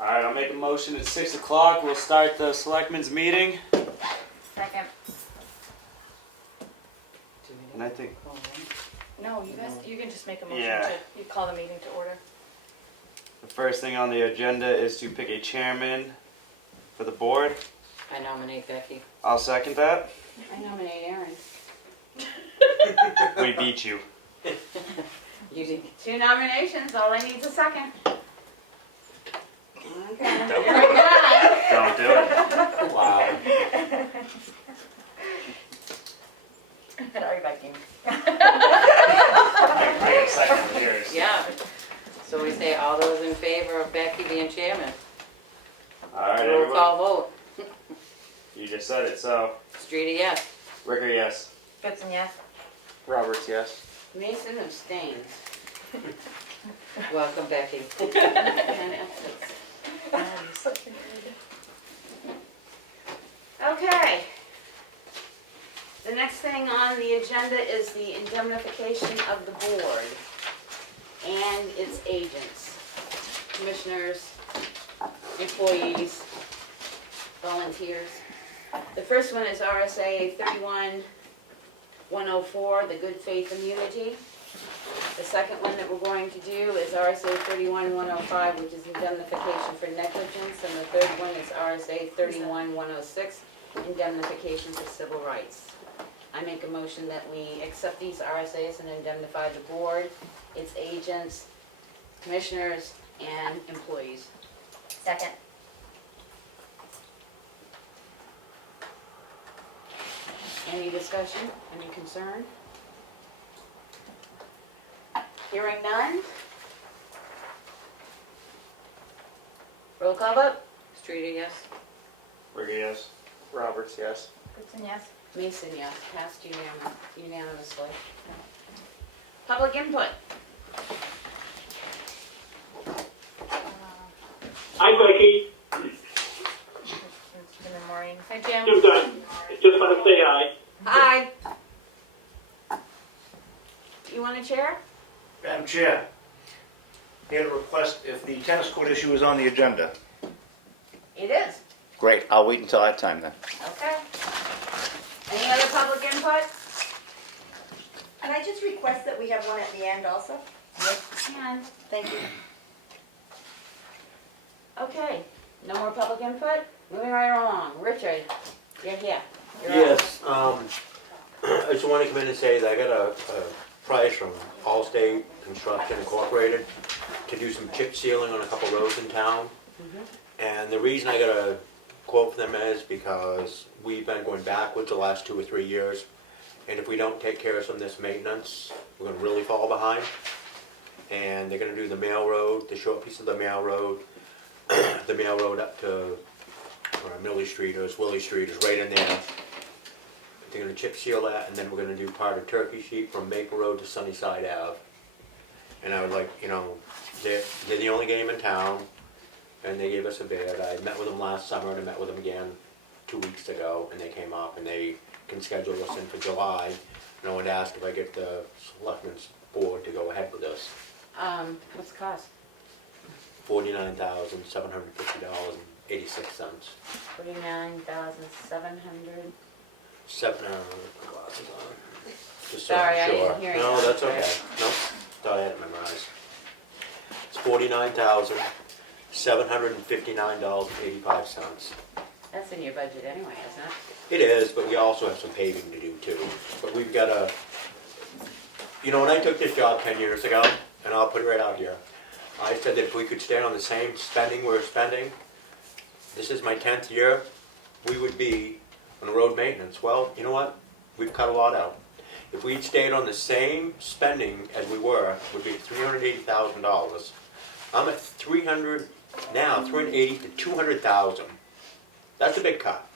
Alright, I'll make a motion at 6 o'clock. We'll start the Selectmen's meeting. Second. And I think, No, you guys, you can just make a motion Yeah. to, you call the meeting to order. the first thing on the agenda is to pick a chairman for the board. I nominate Becky. I'll second that. I nominate Aaron. We beat you. You did. 2 nominations, all I need is a second. Okay. Don't, Here we go. don't do it. Wow. Sorry, Becky. I get a second for yours. Yeah. So we say all those in favor of Becky being chairman. Alright, Roll everyone. call vote. You just said it, so. Streeter, yes. Ricker, yes. Goodson, yes. Roberts, yes. Mason abstains. Welcome, Becky. Okay. The next thing on the agenda is the indemnification of the board and its agents, commissioners, employees, volunteers. The first one is RSA 31104, the good faith immunity. The second one that we're going to do is RSA 31105, which is indemnification for negligence, and the third one is RSA 31106, indemnification for civil rights. I make a motion that we accept these RSAs and indemnify the board, its agents, commissioners, and employees. Second. Any discussion, any concern? Hearing none? Roll call vote? Streeter, yes. Ricker, yes. Roberts, yes. Goodson, yes. Mason, yes, passed unanimously. Public input. Hi, Becky. Jim and Maureen. Hi, Jim. Jim Dunn. Just want to say hi. Hi. You want a chair? Madam Chair, here to request if the tennis court issue is on the agenda. It is. Great, I'll wait until that time then. Okay. Any other public input? Can I just request that we have one at the end also? Yes, you can. Thank you. Okay, no more public input? Moving right along. Richard, you're here. You're up. Yes, I just want to come in and say that I got a price from Allstate Construction Incorporated to do some chip sealing on a couple roads in town. And the reason I got a quote from them is because we've been going backwards the last 2 or 3 years. And if we don't take care of some of this maintenance, we're gonna really fall behind. And they're gonna do the mail road, the short piece of the mail road, the mail road up to Millie Street, or Willie Street is right in there. They're gonna chip seal that, and then we're gonna do part of Turkey Sheet from Maple Road to Sunnyside Ave. And I would like, you know, they're the only game in town, and they gave us a bid. I met with them last summer, and I met with them again 2 weeks ago, and they came up, and they can schedule us in for July. And I would ask if I get the Selectmen's board to go ahead with this. What's the cost? $49,750.86. 49,700. Glasses on. Just so Sorry, I I'm sure. didn't hear you. No, that's okay. No, thought I had it memorized. It's $49,759.85. That's in your budget anyway, isn't it? It is, but we also have some paving to do too. But we've got a, you know, when I took this job 10 years ago, and I'll put it right out here, I said that if we could stay on the same spending we're spending, this is my 10th year, we would be on the road maintenance. Well, you know what? We've cut a lot out. If we'd stayed on the same spending as we were, we'd be at $380,000. I'm at 300 now, 380 to 200,000. That's a big cut.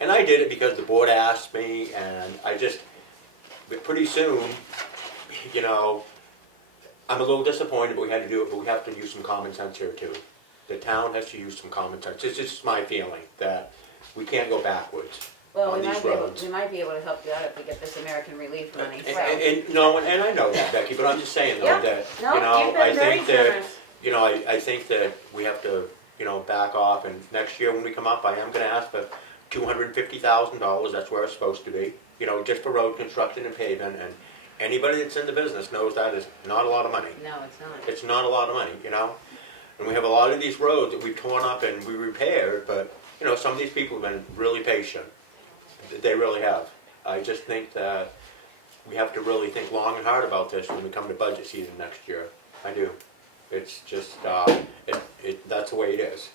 And I did it because the board asked me, and but pretty soon, you know, I'm a little disappointed, but we had to do it, but we have to use some common sense here too. The town has to use some common sense. It's just my feeling that we can't go backwards Well, on we these might be able, roads. we might be able to help you out if we get this American Relief money. And I know that, Becky, but I'm just saying though Yeah. that, No, you know, you've been I very think that, generous. you know, I think that we have to back off, and next year when we come up, I am gonna ask for $250,000, that's where it's supposed to be, just for road construction and paving, and anybody that's in the business knows that is not a lot of money. No, it's not. It's not a lot of money, And we have a lot of these roads that we've torn up and we repaired, but, some of these people have been really patient. They really have. I just think that we have to really think long and hard about this when we come to budget season next year. I do. It's just, that's the way it is.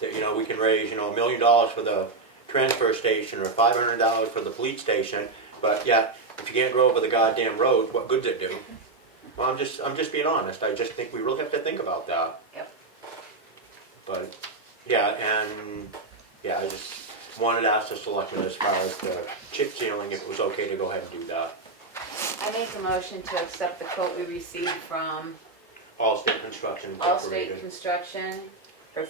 That, we can raise, $1 million for the transfer station or $500 for the police station, but yeah, if you can't go over the goddamn roads, what good's it do? Well, I'm just being honest. I just think we really have to think about that. Yep. But, yeah, I just wanted to ask the selectmen as far as the chip sealing, if it was okay to go ahead and do that. I make a motion to accept the quote we received from Allstate Construction Allstate Incorporated. Construction for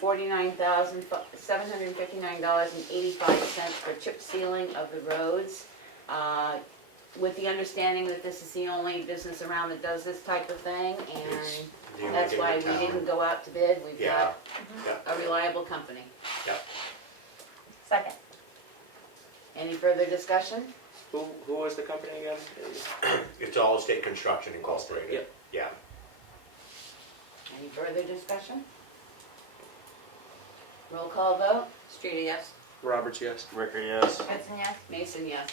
$49,759.85 for chip sealing of the roads. With the understanding that this is the only business around that does this type of thing, It's and the only that's thing why in we town. didn't go out to bid. We've Yeah, got a reliable company. Second. Any further discussion? Who was the company again? it's Allstate Construction Incorporated. Yep. Yeah. Any further discussion? Roll call vote? Streeter, yes? Roberts, yes. Ricker, yes. Hudson, yes? Mason, yes.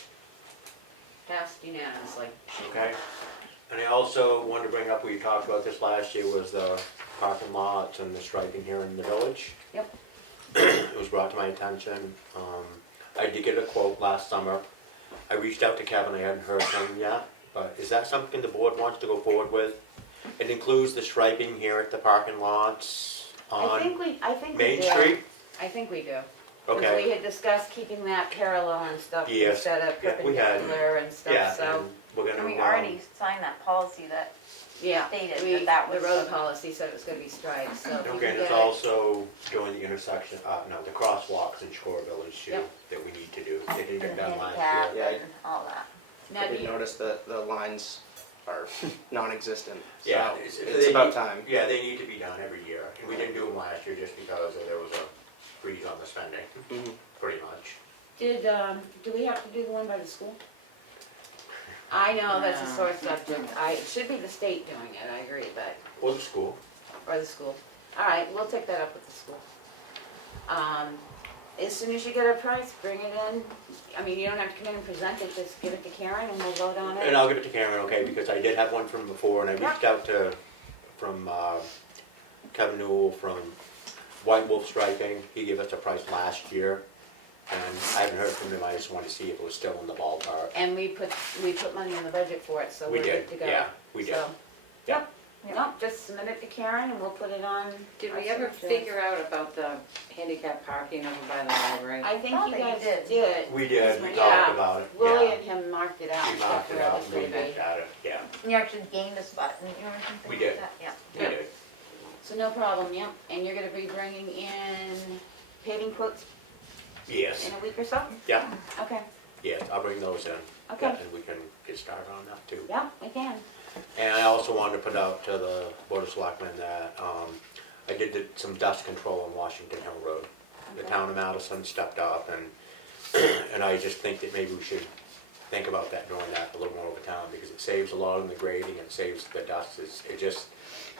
Passed unanimously. Okay. And I also wanted to bring up, we talked about this last year, was the parking lots and the striping here in the village. Yep. It was brought to my attention. I did get a quote last summer. I reached out to Kevin, I hadn't heard from him yet, but is that something the board wants to go forward with? It includes the striping here at the parking lots I on think we Main do. Street? I think we do. Because we Okay. had discussed keeping that parallel and stuff Yes. instead of Yeah, we had. perpendicular and Yeah, stuff, so, and we're gonna. And we already signed that policy that yeah. stated that The was. road policy said it was gonna be striped, so if you Okay, can and get it's it. also doing the intersection, the crosswalks in Shore Village too, Yep. that we need to do. They didn't get And done last handicap year. Yeah. and all that. Now, do We you, noticed that the lines are non-existent, so Yeah, it's they about need- time. Yeah, they need to be done every year, and we didn't do them last year just because there was a freeze on the spending, Mhm. pretty much. do we have to do the one by the school? I know that's a No. sore subject, it should be the state doing it, I agree, but, Or the school. or the school. All right, we'll take that up with the school. As soon as you get a price, bring it in. I mean, you don't have to come in and present it, just give it to Karen and we'll vote on And it. I'll give it to Cameron, okay, because I did have one from before, and I Yeah. reached out from Kevin Newell from White Wolf Striping. He gave us a price last year, and I haven't heard from him. I just wanted to see if it was still in the ballpark. And we put money in the budget for it, so We we're did, good to go. yeah, we did. So, Yeah. Yep, no, just submit it to Karen and we'll put it on. Did our we ever signature. figure out about the handicap parking over by the library? I think I you thought you guys did. did. We did, we Yeah. talked about it, Willie yeah. and him marked it out. We and marked stuff it where out, was we gonna be. looked at it, yeah, And you actually gained a spot, didn't you, or something We like did. that? Yeah. we did. So no problem, yeah, and you're gonna be bringing in paving quotes Yes, in a week or so? yeah, Okay, yes, I'll bring those in. Okay. And we can get started on that too. yeah, we can. And I also wanted to put out to the Board of Selectmen that I did some dust control on Washington Hill Road. The Okay. town of Madison stepped up, and I just think that maybe we should think about that, doing that a little more over town, because it saves a lot in the grading, it saves the dust, it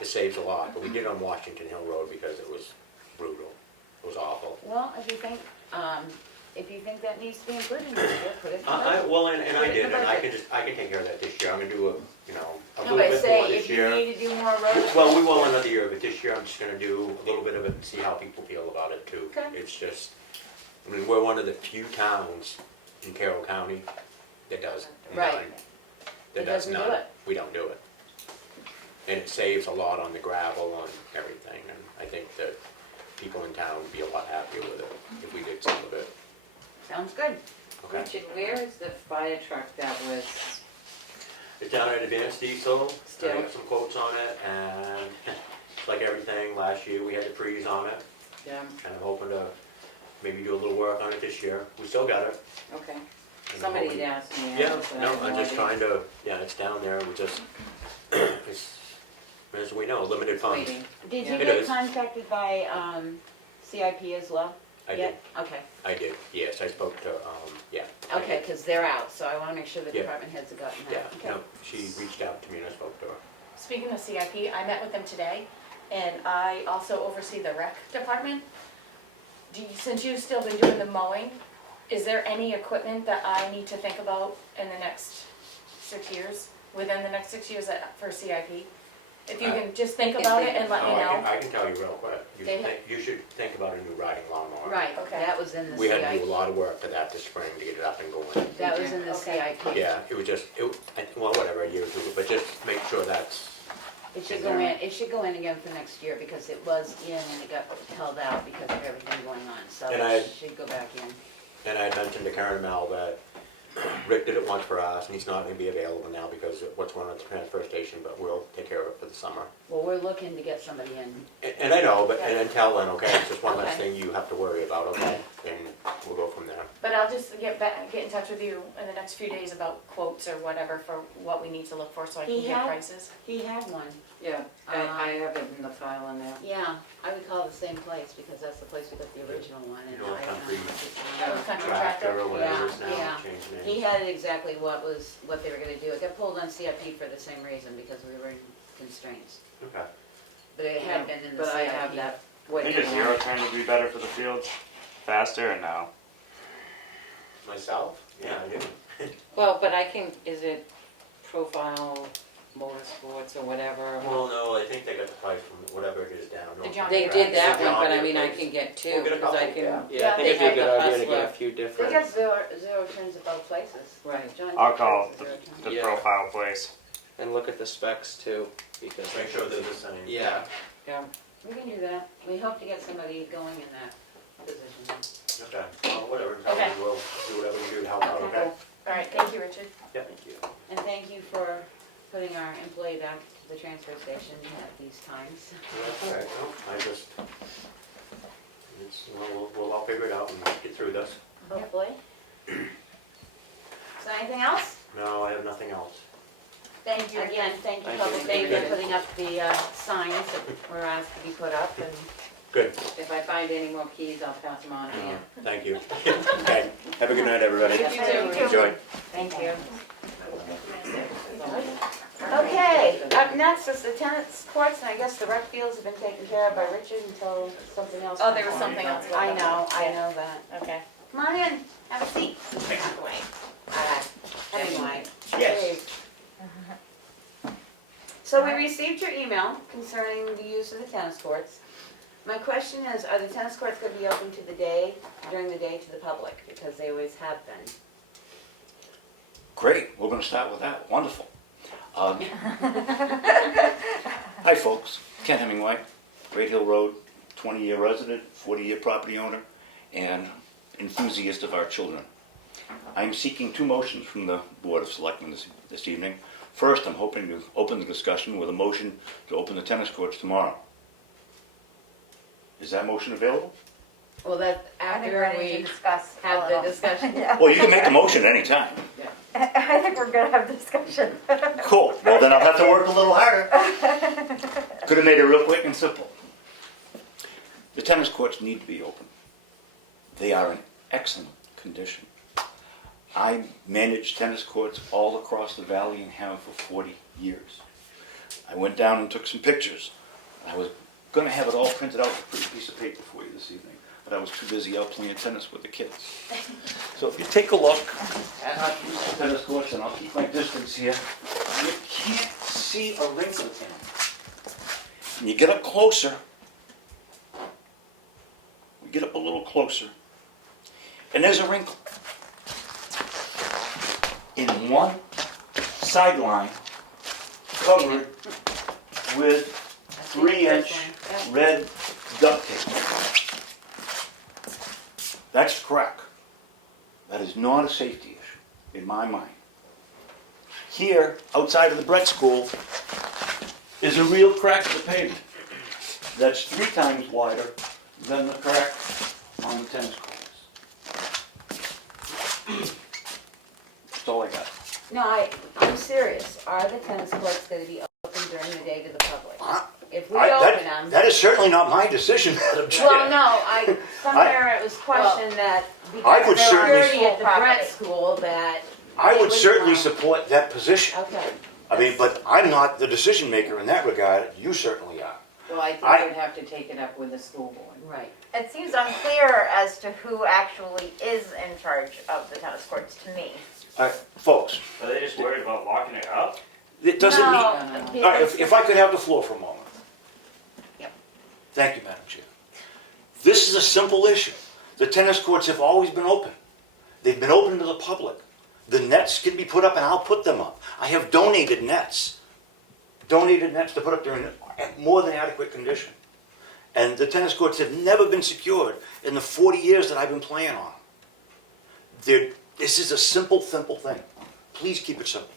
saves a lot. But we did on Washington Hill Road because it was brutal, it was awful. Well, if you think that needs to be included in this year, put it in the budget. Well, and I Put it in did, the and I budget. can take care of that this year. I'm gonna do a No, little but bit say more this if you year. need to do more roads. Well, we will another year, but this year I'm just gonna do a little bit of it and see how people feel about it too. Okay. It's just, I mean, we're one of the few towns in Carroll County that does Right. none. That That does doesn't do none. it. We don't do it. And it saves a lot on the gravel and everything, and I think that people in town would be a lot happier with it if we did some of it. Sounds good. Okay? Richard, where is the fire truck that was, It's down at Advanced Diesel, I Still. got some quotes on it, and it's like everything, last year we had to freeze on it. Kind of hoping to maybe do a little work on it this year. We still got it. okay. and I'm Somebody hoping- had asked me. Yeah, but I no, have I'm just idea. trying to, yeah, it's down there, we just, it's, as we know, limited funds. Waiting. Did you Yeah. It get is. contacted by, CIP as well? I did, Yet? Okay, I did, yes, I spoke to, yeah. I okay, did. because they're out, so I wanna make sure the Yeah. department heads have gotten Yeah, that. Okay. no, she reached out to me and I spoke to her. Speaking of CIP, I met with them today, and I also oversee the rec department. Since you've still been doing the mowing, is there any equipment that I need to think about in the next 6 years, within the next 6 years for CIP? If you can just think about it and let me No, know. I can tell you real quick. They You should think about a new riding lawnmower. Right, Okay. that was in the We had to do a CIP. lot of work to that this spring to get it up and going. That was in the Okay. CIP. Yeah, it was just, well, whatever, a year or two, but just make sure that's, It should go in again for next year because it was in and it got held out because of everything going on, so And it should go back in. and I had mentioned to Karen and Mel that Rick did it once for us, and he's not gonna be available now because of what's going on at the transfer station, but we'll take care of it for the summer. Well, we're looking to get somebody in. And I know, but, and until then, okay, it's just one less Okay. thing you have to worry about, okay? And we'll go from there. But I'll just get in touch with you in the next few days about quotes or whatever for what we need to look for so I can He get had- prices. He had one. Yeah, I have it in the file in there. Yeah, I would call it the same place because that's the place we got the original one and North I don't Country. know. if it's North on. Country Tractor tractor. or whatever it is Yeah, now, yeah. changed He names. had exactly what they were gonna do. It got pulled on CIP for the same reason because we were in constraints. Okay. But it had been in the But CIP. I have that I waiting. think a zero turn would be better for the fields. Faster or no? Myself? Yeah, I do. Well, but I can, is it Profile Motorsports or whatever? Well, no, I think they got the price from whatever it is down. The John They Deere. did that The one, John but I Deere mean, I price. can get two, We'll get a because I couple, can, yeah. Yeah, I think They it'd be a have good the idea to get a Hustler. few They different. got zero turns at both places. right. John I'll Deere call has a zero turn. the Yeah. profile place. And look at the specs too, because. Make sure they're the same. Yeah. Yeah, We can do that. We hope to get somebody going in that position. Okay, well, whatever, Okay. we'll do whatever we do to help out, Okay. okay? All right, thank you, Richard. Yep. Thank you. And thank you for putting our employee back to the transfer station at these times. That's all right, no, I just, it's, we'll all figure it out and get through this. Hopefully. Is there anything else? No, I have nothing else. Thank you again, thank you, Thank public you. safety, for Thank you. putting up the signs that were asked to be put up and. Good, if I find any more keys, I'll pass them on to you. thank you. Okay, have a good night, everybody. You too. Enjoy. Thank you. Okay, up next is the tennis courts, and I guess the rec fields have been taken care of by Richard until something else. Oh, there comes was along. something else. I know that. Okay. Come on in, have a seat. Anyway. Yes. So we received your email concerning the use of the tennis courts. My question is, are the tennis courts going to be open during the day to the public? Because they always have been. Great, we're gonna start with that, wonderful. Hi folks, Ken Hemingway, Great Hill Road, 20-year resident, 40-year property owner, and enthusiast of our children. I'm seeking two motions from the Board of Selectmen this evening. First, I'm hoping to open the discussion with a motion to open the tennis courts tomorrow. Is that motion available? Well, that's I think after we're ready to we discuss. have the discussion. Yeah. Well, you can make a motion anytime. I think we're gonna have discussion. Cool, well then I'll have to work a little harder. Could have made it real quick and simple. The tennis courts need to be open. They are in excellent condition. I manage tennis courts all across the valley and have for 40 years. I went down and took some pictures. I was gonna have it all printed out on a pretty piece of paper for you this evening, but I was too busy out playing tennis with the kids. So if you take a look at our tennis courts, and I'll keep my distance here, you can't see a wrinkle in them. And you get up closer, we get up a little closer, and there's a wrinkle. In one sideline covered with 3-inch red duct tape. That's the crack. That is not a safety issue, in my mind. Here, outside of the Brett School, is a real crack in the pavement. That's 3 times wider than the crack on the tennis courts. That's all I got. No, I'm serious. Are the tennis courts going to be open during the day to the public. I- If we open them. That is certainly not my decision, Madam Chair. Well, no, somewhere it was questioned that I because would of the certainly- security at the Brett Property. School that. I it would was certainly allowed. support that position. Okay. I mean, but I'm not the decision maker in that regard, you certainly are. Well, I think I- they'd have to take it up with the school board. Right. It seems unclear as to who actually is in charge of the tennis courts to me. Folks, Are they just worried about locking it up? it doesn't mean, all No, no, no. right, if I could have the floor for a moment. Yep. Thank you, Madam Chair. This is a simple issue. The tennis courts have always been open. They've been open to the public. The nets can be put up and I'll put them up. I have donated nets. Donated nets to put up there in more than adequate condition. And the tennis courts have never been secured in the 40 years that I've been playing on. This is a simple thing. Please keep it simple.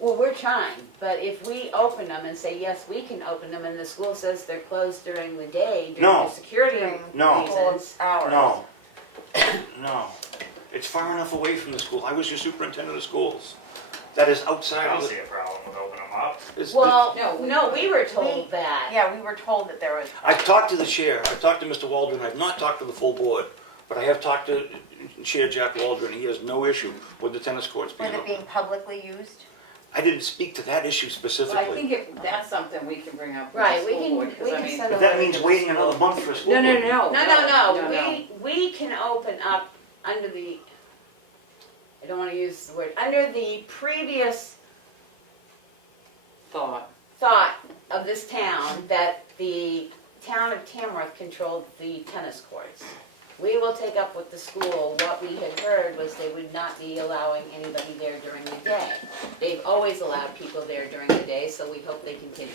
Well, we're trying, but if we open them and say, yes, we can open them, and the school says they're closed during the day, during No. the security No. reasons. Hours. No, no. It's far enough away from the school. I was your superintendent of schools. That is I outside don't of see the. a problem with opening them up. Well, No, no, we were We- told that. Yeah, we were told that there was. I've talked to the chair, I've talked to Mr. Waldron, I've not talked to the full board, but I have talked to Chair Jack Waldron, he has no issue with the tennis courts being With it open. being publicly used? I didn't speak to that issue Well, I specifically. think that's something we can bring up with Right, the we school can- board, we 'cause I can mean. send But that means waiting another month for a school No, board. no, no. No, we can open up under the, I don't wanna use the word, under the previous Thought. thought of this town that the town of Tamworth controlled the tennis courts. We will take up with the school, what we had heard was they would not be allowing anybody there during the day. They've always allowed people there during the day, so we hope they continue.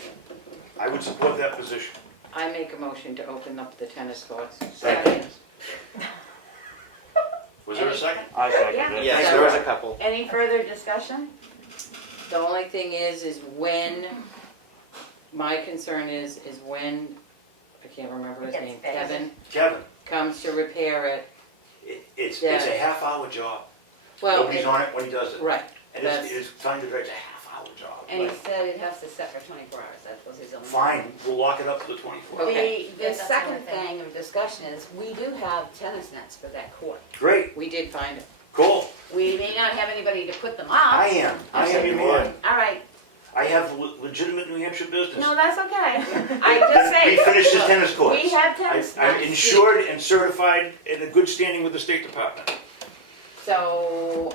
I would support that position. I make a motion to open up the tennis courts. Second. Was there a second? I second Yeah. it. Yes, there was a couple. Any further discussion? The only thing is when, my concern is when, I can't remember his Gets name, fixed. Kevin Kevin, comes to repair it. it's Yeah. a half-hour job. Well, Nobody's on it when he does it. right, And that's- it's time to direct a half-hour job. And he said it has to set for 24 hours, that was his only. Fine, we'll lock it up to the 24. Okay. The Yeah, that's the second only thing. thing of discussion is, we do have tennis nets for that court. Great, we did find it. cool. We may not have anybody to put them I up. am your man. All right, I have legitimate New Hampshire business. no, that's okay. I just say. We finished the tennis courts. We have tennis nets. I'm insured and certified in a good standing with the State Department. So,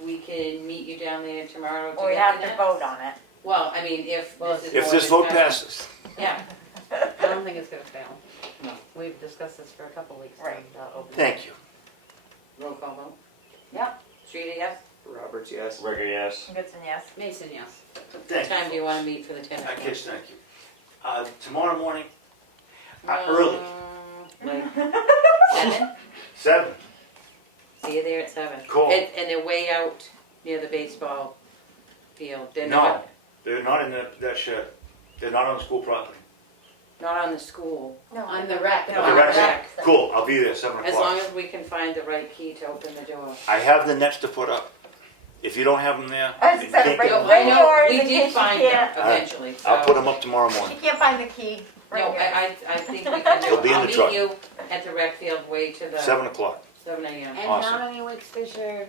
we can meet you down there tomorrow to Or we get have the to nets? vote on it. Well, I mean, if Well, this is If more this vote discussion. passes. Yeah, I don't think it's gonna fail. No. We've discussed this for a couple weeks. Right. Thank you. roll call vote. Yep, Streeter, yes? Roberts, yes. Rigger, yes. Goodson, yes. Mason, yes. What Thank time do you. you wanna meet for the tennis? Kids, thank you. Tomorrow morning, early, Like 7? 7. See you there at 7. Cool. And they're way out near the baseball field. They're No, not, they're not in that shed. They're not on school property. not on the school. No, On the rec. No, The on rec the center? rec. Cool, I'll be there 7 As long o'clock. as we can find the right key to open the door. I have the nets to put up. If you don't have them there, I you just said can't bring- get No, them I bring up. know, yours we in did case you find them can't. eventually, so. I'll put them up tomorrow If morning. you can't find the key, bring No, yours. I think we can do They'll it. be in I'll the meet truck. you at the rec field way to the 7 o'clock. 7 a.m. And Awesome. how many weeks does your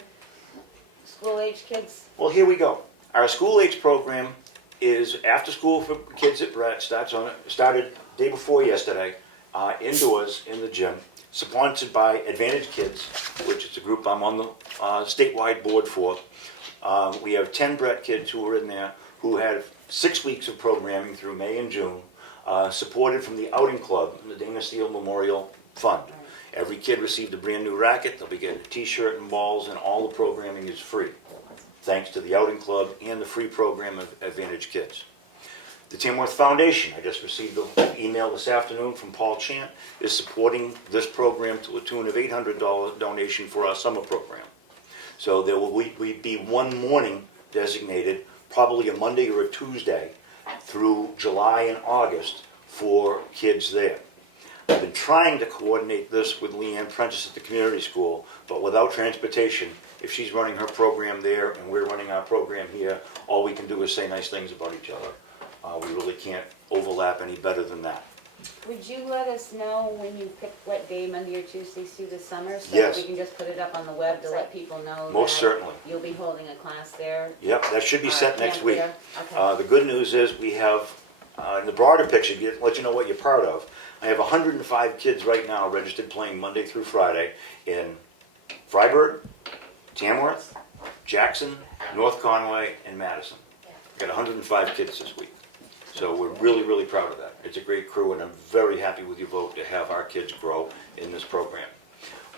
school-age kids? Well, here we go. Our school age program is after school for kids at Brett. Started day before yesterday, indoors in the gym, sponsored by Advantage Kids, which is a group I'm on the statewide board for. We have 10 Brett kids who are in there who had 6 weeks of programming through May and June, supported from the Outing Club, the Dana Steele Memorial Fund. Every kid received a brand new racket. They'll be getting a t-shirt and balls, and all the programming is free, thanks to the Outing Club and the free program of Advantage Kids. The Tamworth Foundation, I just received an email this afternoon from Paul Chant, is supporting this program to a tune of $800 donation for our summer program. So there will be one morning designated, probably a Monday or a Tuesday, through July and August for kids there. I've been trying to coordinate this with Leanne Prentice at the community school, but without transportation, if she's running her program there and we're running our program here, all we can do is say nice things about each other. We really can't overlap any better than that. Would you let us know when you pick what day, Monday or Tuesdays through the summer? So Yes. that we can just put it up on the web to let people know Most that certainly. you'll be holding a class there? Yep, that should be set next camp week. there? Okay. The good news is we have, in the broader picture, to let you know what you're part of, I have 105 kids right now registered playing Monday through Friday in Freiburg, Tamworth, Jackson, North Conway, and Madison. Got 105 kids this week. So we're really, really proud of that. It's a great crew, and I'm very happy with your vote to have our kids grow in this program.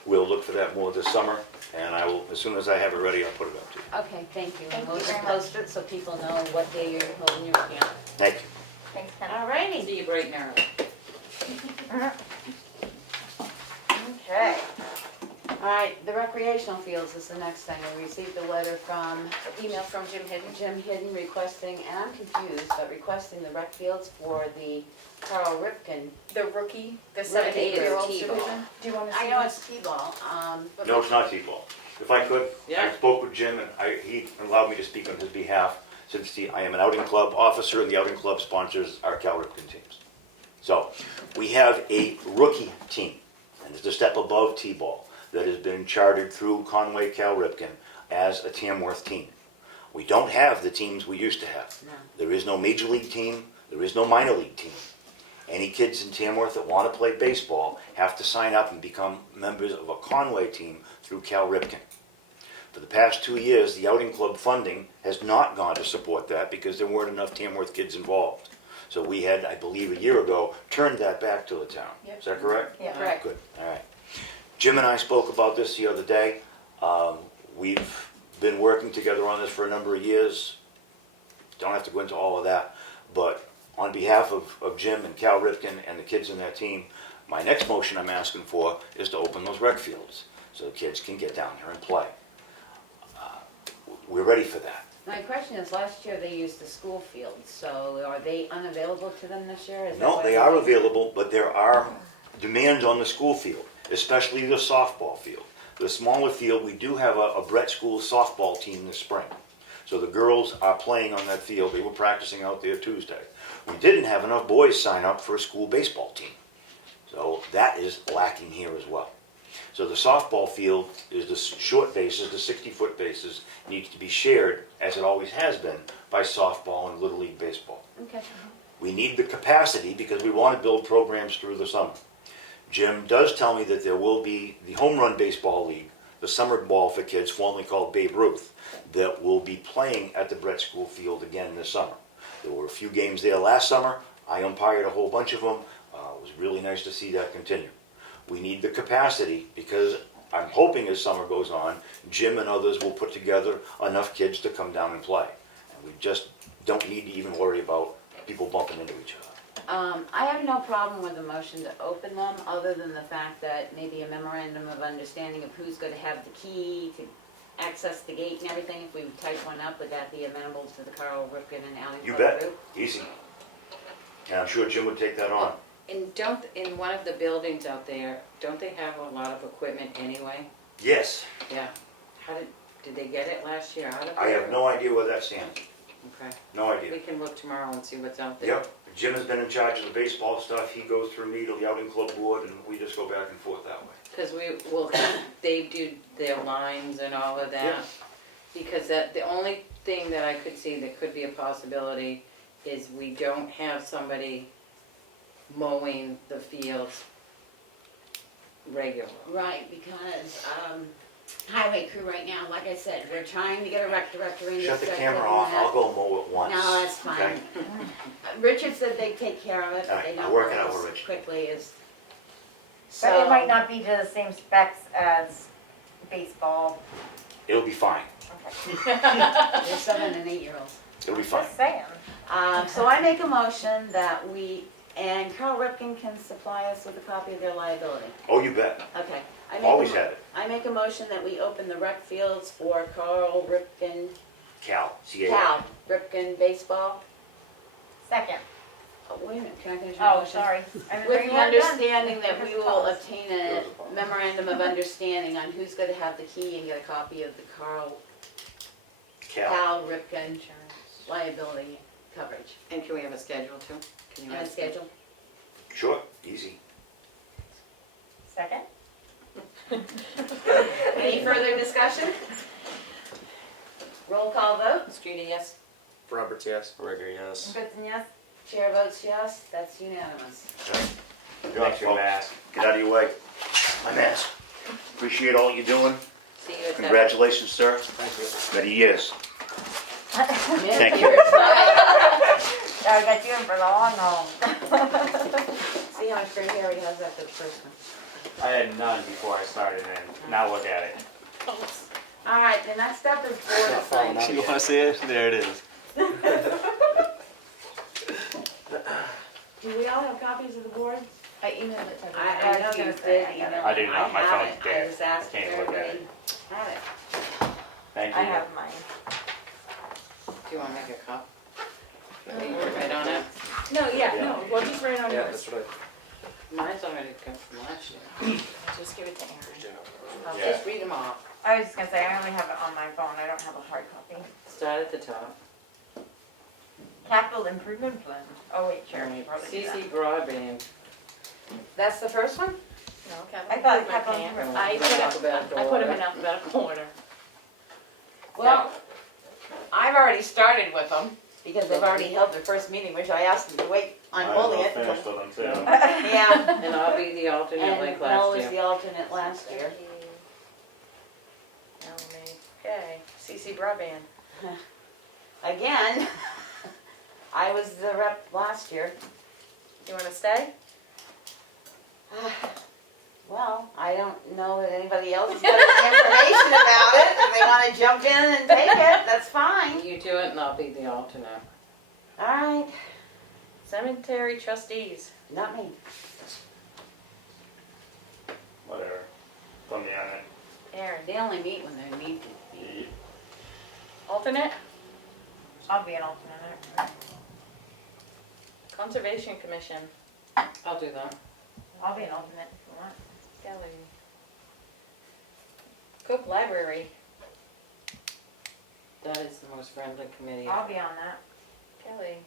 We'll look for that more this summer, and I will, as soon as I have it ready, I'll put it up to you. Okay, thank you. Thank We'll you just very much. post it so people know what day you're holding your camp. Thank you. Thanks, Ken. All righty. See you bright and early. Okay. All right, the recreational fields is the next thing. We received a letter from Email from Jim Hidden. Jim Hidden requesting, and I'm confused, but requesting the rec fields for the Carl Ripken. The rookie, the Right, 7-8-year-old T-ball. division. Do you want to see I know this? it's T-ball, but No, it's not T-ball. If I could, Yeah. I spoke with Jim, and he allowed me to speak on his behalf, since I am an outing club officer, and the outing club sponsors our Cal Ripken teams. So, we have a rookie team, and it's a step above T-ball, that has been chartered through Conway Cal Ripken as a Tamworth team. We don't have the teams we used to have. No. There is no major league team, there is no minor league team. Any kids in Tamworth that want to play baseball have to sign up and become members of a Conway team through Cal Ripken. For the past 2 years, the outing club funding has not gone to support that because there weren't enough Tamworth kids involved. So we had, I believe a year ago, turned that back to the town. Yep. Is that correct? Yeah. correct. Good, all right. Jim and I spoke about this the other day. We've been working together on this for a number of years. Don't have to go into all of that, but on behalf of Jim and Cal Ripken and the kids in that team, my next motion I'm asking for is to open those rec fields so the kids can get down there and play. We're ready for that. My question is, last year they used the school fields, so are they unavailable to them this year? Is that No, why they are available, but there are demands on the school field, especially the softball field. The smaller field, we do have a Brett School softball team this spring. So the girls are playing on that field. They were practicing out there Tuesday. We didn't have enough boys sign up for a school baseball team. So that is lacking here as well. So the softball field is the short bases, the 60-foot bases, needs to be shared, as it always has been, by softball and Little League baseball. Okay. We need the capacity because we want to build programs through the summer. Jim does tell me that there will be the Home Run Baseball League, the summer ball for kids, formerly called Babe Ruth, that will be playing at the Brett School Field again this summer. There were a few games there last summer. I umpired a whole bunch of them. It was really nice to see that continue. We need the capacity because I'm hoping as summer goes on, Jim and others will put together enough kids to come down and play. And we just don't need to even worry about people bumping into each other. I have no problem with the motion to open them, other than the fact that maybe a memorandum of understanding of who's gonna have the key to access the gate and everything. If we would type one up, would that be amenable to the Carl Ripken and Alley You Club bet. group? Easy. And I'm sure Jim would take that on. And in one of the buildings out there, don't they have a lot of equipment anyway? Yes. Yeah. How did they get it last year out of there? I have no idea where that stands. Okay. No idea. We can look tomorrow and see what's out there. Yep. Jim has been in charge of the baseball stuff. He goes through me to the outing club board, and we just go back and forth that way. Because they do their lines and all of that. Yeah. Because the only thing that I could see that could be a possibility is we don't have somebody mowing the fields regularly. Right, because, highway crew right now, like I said, we're trying to get a rec director in. to Shut the start camera looking off. at- I'll go mow it once. No, that's fine. Okay? Richard said they'd take care of it, but Alright, they I'll don't work work it out as with Richard. quickly as. But it might not be to the same specs as baseball. It'll be fine. Okay. There's 7 and 8-year-olds. It'll be fine. Just saying. So I make a motion that and Carl Ripken can supply us with a copy of their liability. Oh, you bet. Okay. Always had it. I make a motion that we open the rec fields for Carl Ripken, Cal. C-A-L. Cal Ripken Baseball. Second. Oh, wait a minute, can I finish my Oh, motion? sorry. I With didn't bring the you one done. understanding that we will Pause. obtain a memorandum of understanding on who's gonna have the key and get a copy of the Cal. Cal Ripken liability coverage. And can we have a schedule too? Can you And a ask- schedule? Sure, easy. Second? Any further discussion? Roll call vote. Streety, yes? Roberts, yes. Rigger, yes. Goodson, yes? Chair votes yes, that's unanimous. Thanks your mask. Get out of your way. My mask. Appreciate all you're doing. See you at 7. Congratulations, sir. Thank you. Many years. Thank you. I got you in for the long haul. See how much gray hair he has after the first one. I had none before I started, and now look at it. All right, the next up is board Not falling assignments. out. You wanna see it? There it is. Do we all have copies of the board? I emailed it to everyone. I know was you gonna did say, I email got I it. do not. My have phone's it. dead. I just asked I if can't look at everybody it. had it. Thank you. I have mine. Do you wanna make a cup? Right on it? No, yeah, no, we'll just write on Yeah, yours. that's what Mine's already come from last year. Just give it to Aaron. I'll Yeah. just read them off. I was just gonna say, I only have it on my phone, I don't have a hard copy. Start at the top. Capital improvement plan. Oh wait, sure, Right. probably do that. CC broadband. That's the first one? No, I thought improvement capital plan. improvement. I Go put it- alphabetical I put them order. in alphabetical order. Well, I've already started with them because they've already held their first meeting, which I asked them to wait on holding it. Finished with them too. Yeah, And I'll be the alternate and like Mel last was year. the alternate last year. Okay, CC broadband. Again, I was the rep last year. You wanna stay? Well, I don't know that anybody else has got any information about it. If they want to jump in and take it, that's fine. You do it and I'll be the alternate. All right, Cemetery trustees. not me. Whatever. Put me on it. Aaron. They only meet when they need to meet. Alternate? I'll be an alternate. Conservation Commission. I'll do that. I'll be an alternate if you want. Kelly. Cook Library. That is the most friendly committee. I'll be on that. Kelly.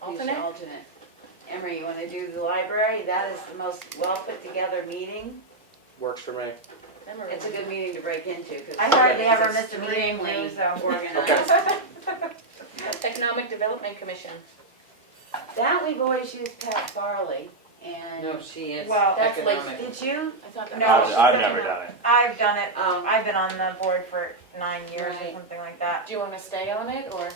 Who's your Alternate? alternate? Emery, you want to do the library? That is the most well put together meeting. works for me. Emery. It's a good meeting to break into because I hardly ever miss a meeting, extremely so. organized. Economic Development Commission. That we've always used Pat Farley and. No, she is Well, that's like- economic. Did you? I thought that No, was. she's I've been never in the- done it. I've done it. I've been on the board for 9 years Right. or something like that. Do you wanna stay on it, or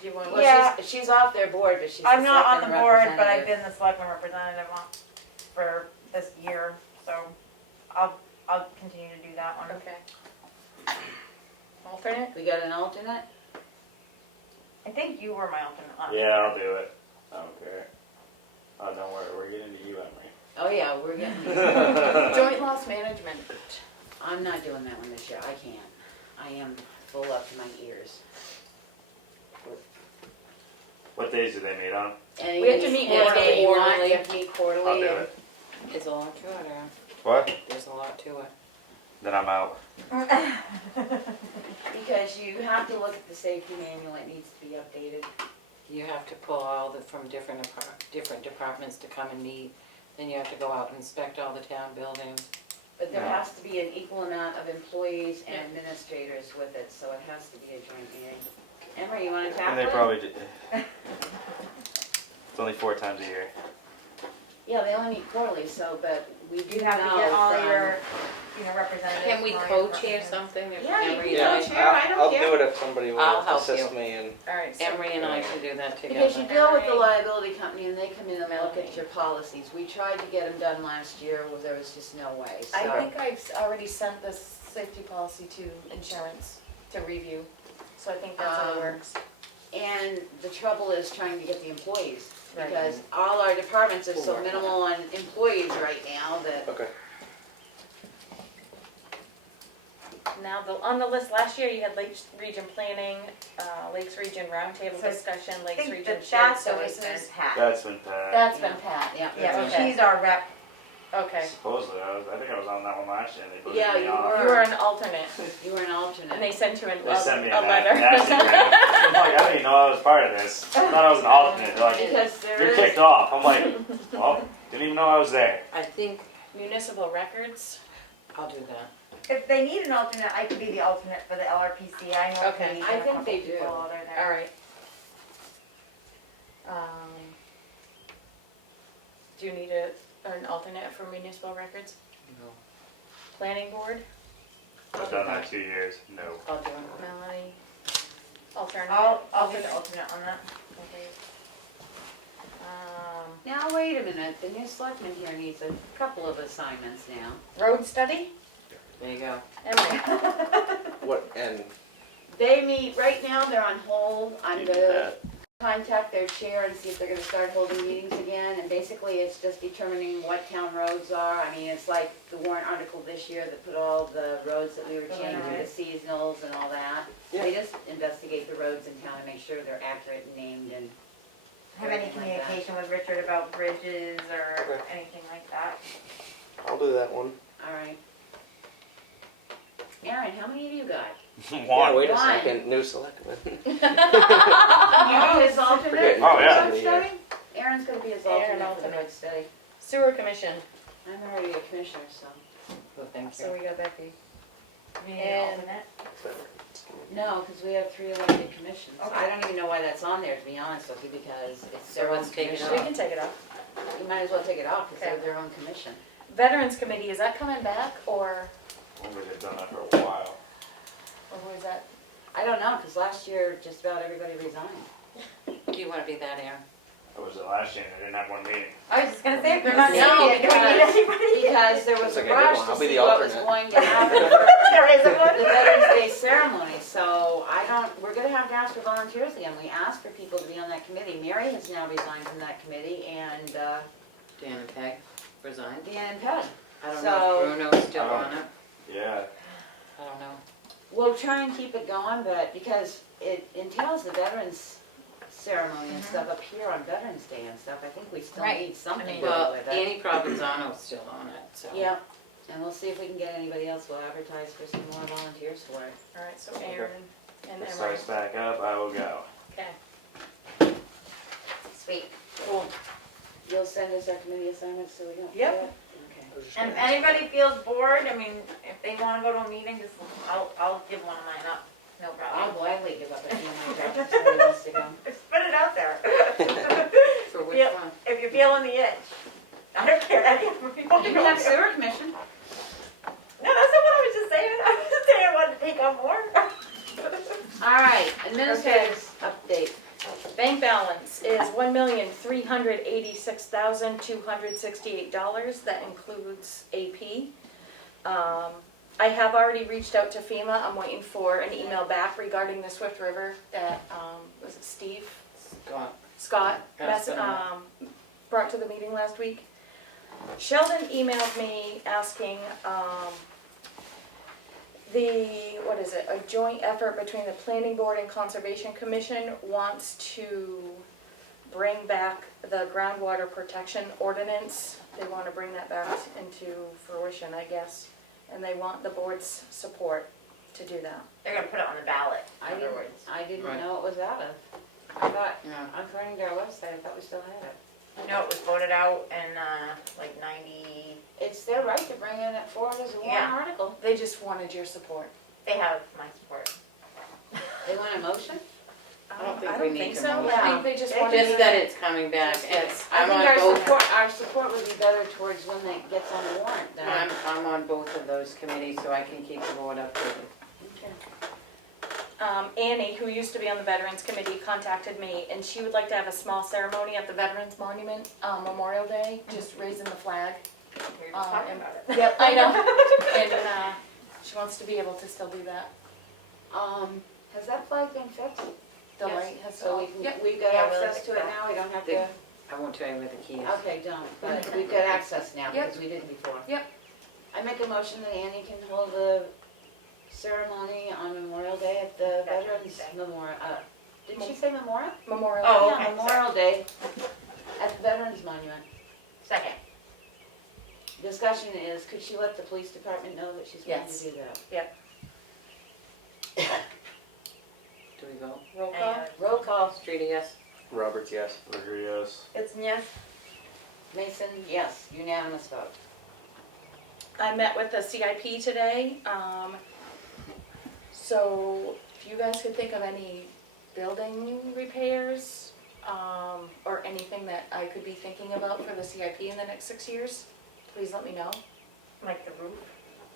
do you wanna? Well, Yeah. she's off their board, but she's. I'm not on selectman the board, but I've representative. been the selectman representative for this year, so I'll continue to do that one. Okay. Alternate? We got an alternate? I think you were my alternate last Yeah, year. I'll do it. I don't care. Oh, don't worry. We're getting to you, Emery. Oh, yeah, we're getting. Joint Loss Management. I'm not doing that one this year. I can't. I am full up to my ears. What days do they meet on? And We have to meet any quarterly. day you want, Quarterly. you have to meet quarterly. I'll do and- it. There's a lot to it, Aaron. What? There's a lot to it. Then I'm out. Because you have to look at the safety manual, it needs to be updated. You have to pull all from different departments to come and meet. Then you have to go out and inspect all the town buildings. But there Yeah. has to be an equal amount of employees and Yeah. administrators with it, so it has to be a joint meeting. Emery, you wanna And tackle they it? probably do. It's only 4 times a year. Yeah, they only meet quarterly, so, but we do You have to know get all from- your, representatives. Can we and all your co-chair representatives. something? If Yeah, you Emery can and I- co-chair. I don't I'll care. do it if somebody will I'll help assist you. me and Alright, so. Emery and I should do that Because you together. deal with the Alright. liability company and they come in and look at your policies. We tried to get them done last year, well, there was just no way, so. I think I've already sent this safety policy to insurance to review, so I think that's how it works. And the trouble is trying to get the employees, Right. because all our departments are so Full work. minimal on employees right now that, okay. Now, on the list, last year you had Lakes Region Planning, Lakes Region Roundtable So Discussion, I Lakes think Region that Shared that's always been Services. Pat. That's been Pat. That's been Pat. yeah. Yeah, so Okay. she's our rep Okay. Supposedly, I think I was on that one last year. And they put Yeah, me you on. were. You were an alternate, You were an alternate. and they sent you They sent me a letter. nasty grant. I'm like, I didn't even know I was part of this. I thought I was an alternate. They're like, Because there you're is, kicked off. I'm like, well, didn't even know I was there. I think Municipal records. I'll do that. If they need an alternate, I could be the alternate for the LRPC. I know Okay. Katie's I and a think couple they do. people out there. All right. Do you need an alternate for municipal records? No. Planning board, I've done that 2 years. No. I'll do it. Melanie, alternate. I'll be the alternate on that. Okay. now wait a minute, the new selectman here needs a couple of assignments now. Road study, There you go. Emily. What, and They meet, right now they're on hold. I'm You gonna did that. contact their chair and see if they're gonna start holding meetings again. And basically it's just determining what town roads are. I mean, it's like the warrant article this year that put all the roads that we were changing to seasonals and all that. Yeah. They just investigate the roads in town and make sure they're accurate and named and Have any everything like that. communication with Richard about bridges or Okay. anything like that? I'll do that one. All right. Aaron, how many have you got? Yeah, wait a One. second, new selectman. You his alternate? Forgetting Oh, yeah. Road study? Aaron's gonna be his Aaron, alternate for the alternate. road study. Sewer commission, I'm already a commissioner, so. Well, thank so you. we got Becky. You need And- an alternate? No, because we have 3 elected commissions. Okay. I don't even know why that's on there, to be honest with you, because it's So their own let's take it commission. We off. can take it off. You might as well take it off, because Okay. they're their own commission. Veterans committee, is that coming back or Well, we had done that for a while. was that? I don't know, because last year, just about everybody resigned. Do you want to be that, Aaron? Or was it last year? They didn't have one meeting. I was just gonna say, if they're not No, needed, do we need anybody? Because there was Looks a like a good rush one. to I'll be see the what was alternate. going to happen for There is a the one? Veterans Day ceremony, so we're gonna have to ask for volunteers again. We asked for people to be on that committee. Mary has now resigned from that committee, and Dan and Peg resigned. Dan and Peg. I don't So- know if Bruno's still Oh. on it. Yeah. I don't know. We'll try and keep it going, but because it entails the veterans ceremony and stuff up here on Veterans Day and stuff, I think we still Right. need something to do Well, with it. Annie Provenzano's still on it, so. Yep, and we'll see if we can get anybody else. We'll advertise for some more volunteers for it. All right, so Aaron and If it Emily. starts back up, I will go. Okay, Sweet. cool. You'll send us our committee assignments so we don't Yep. forget? Okay. I was just And if gonna ask anybody feels bored, I mean, if they wanna go to a meeting, just, I'll give one of mine up, no I'll problem. gladly give up a few of my jobs if somebody wants to go. Just put it out there. For which Yeah. one? If you're feeling the itch. I don't care, any of them. You can have sewer commission. No, that's not what I was just saying. I was just saying I wanted to take on more. All right, administrators update. Bank balance is $1,386,268. That includes AP. I have already reached out to FEMA. I'm waiting for an email back regarding the Swift River that, was it Steve? Scott Passed it brought to the meeting last week. Sheldon emailed me asking, a joint effort between the Planning Board and Conservation Commission wants to bring back the groundwater protection ordinance. They want to bring that back into fruition, I guess, and they want the board's support to do that. They're gonna put it on the ballot, in I other didn't, words. I didn't Right. know it was out of. I thought, Yeah. according to our website, I thought we still had it. No, it was voted out in, like 90, It's their right to bring it forward as a warrant Yeah. article. They just wanted your support. they have my support. They want a motion? I don't think we need to so. move I it. think they just They wanted. Just to- that it's coming back. Yes. I I'm think on our both. support would be better towards when it gets on the warrant then. I'm on both of those committees, so I can keep the board updated. Okay. Annie, who used to be on the Veterans Committee, contacted me, and she would like to have a small ceremony at the Veterans Monument, Memorial Day, just raising the flag. We were just talking and- about it. Yep, I know. And she wants to be able to still do that. Has that flag been fixed? The Yes. light has So Yep. we've got Yeah, we'll access fix to it that. now, we don't have The- to, I won't tell you where the key is. okay, don't, but we've got access now Yep. because we didn't before. Yep. I make a motion that Annie can hold the ceremony on Memorial Day at the Veterans Veterans Day. Memorial, did she say Memorial? Memorial. Oh, Yeah, okay, Memorial Day at the Veterans Monument. Second. discussion is, could she let the police department know that she's going to Yes. do that? Do we vote? Roll call? Roll call. Streety, yes? Roberts, yes. Ricker, yes. It's yes. Mason, yes, unanimous vote. I met with the CIP today, so if you guys could think of any building repairs, or anything that I could be thinking about for the CIP in the next 6 years, please let me know. Like the roof?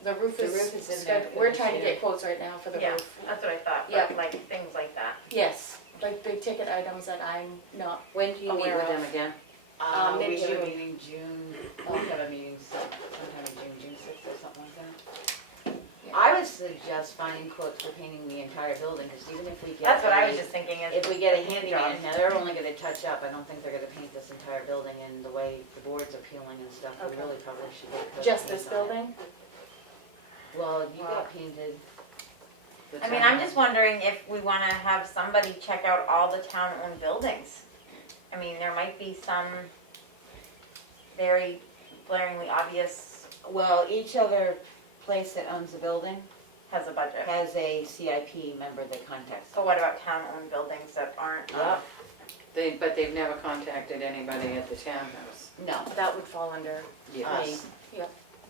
The roof The is, roof is in sched- there for we're this trying to year. get quotes right now for the Yeah, roof. that's what I thought, Yeah. but like things like that. Yes, like big ticket items that I'm not, When do you meet Aware with of. them again? We have a mid-June. meeting June, we have a meeting sometime in June 6th or something like that. I would suggest finding quotes for painting the entire building, because even if we get. That's what I was a- just thinking is. If we get a paint handyman, jobs. now they're only gonna touch up, I don't think they're gonna paint this entire building, and the way the boards are peeling and stuff, we Okay. really probably should get. a coat just of this paint on it. building? Well, you Wow. got painted. The I mean, I'm just wondering if we wanna have somebody check out all the town-owned buildings. I mean, there might be some very glaringly obvious Well, each other place that owns a building has a budget. has a CIP member that contacts So them. what about town-owned buildings that aren't? Yep. But they've never contacted anybody at the townhouse. No. That would fall under Us.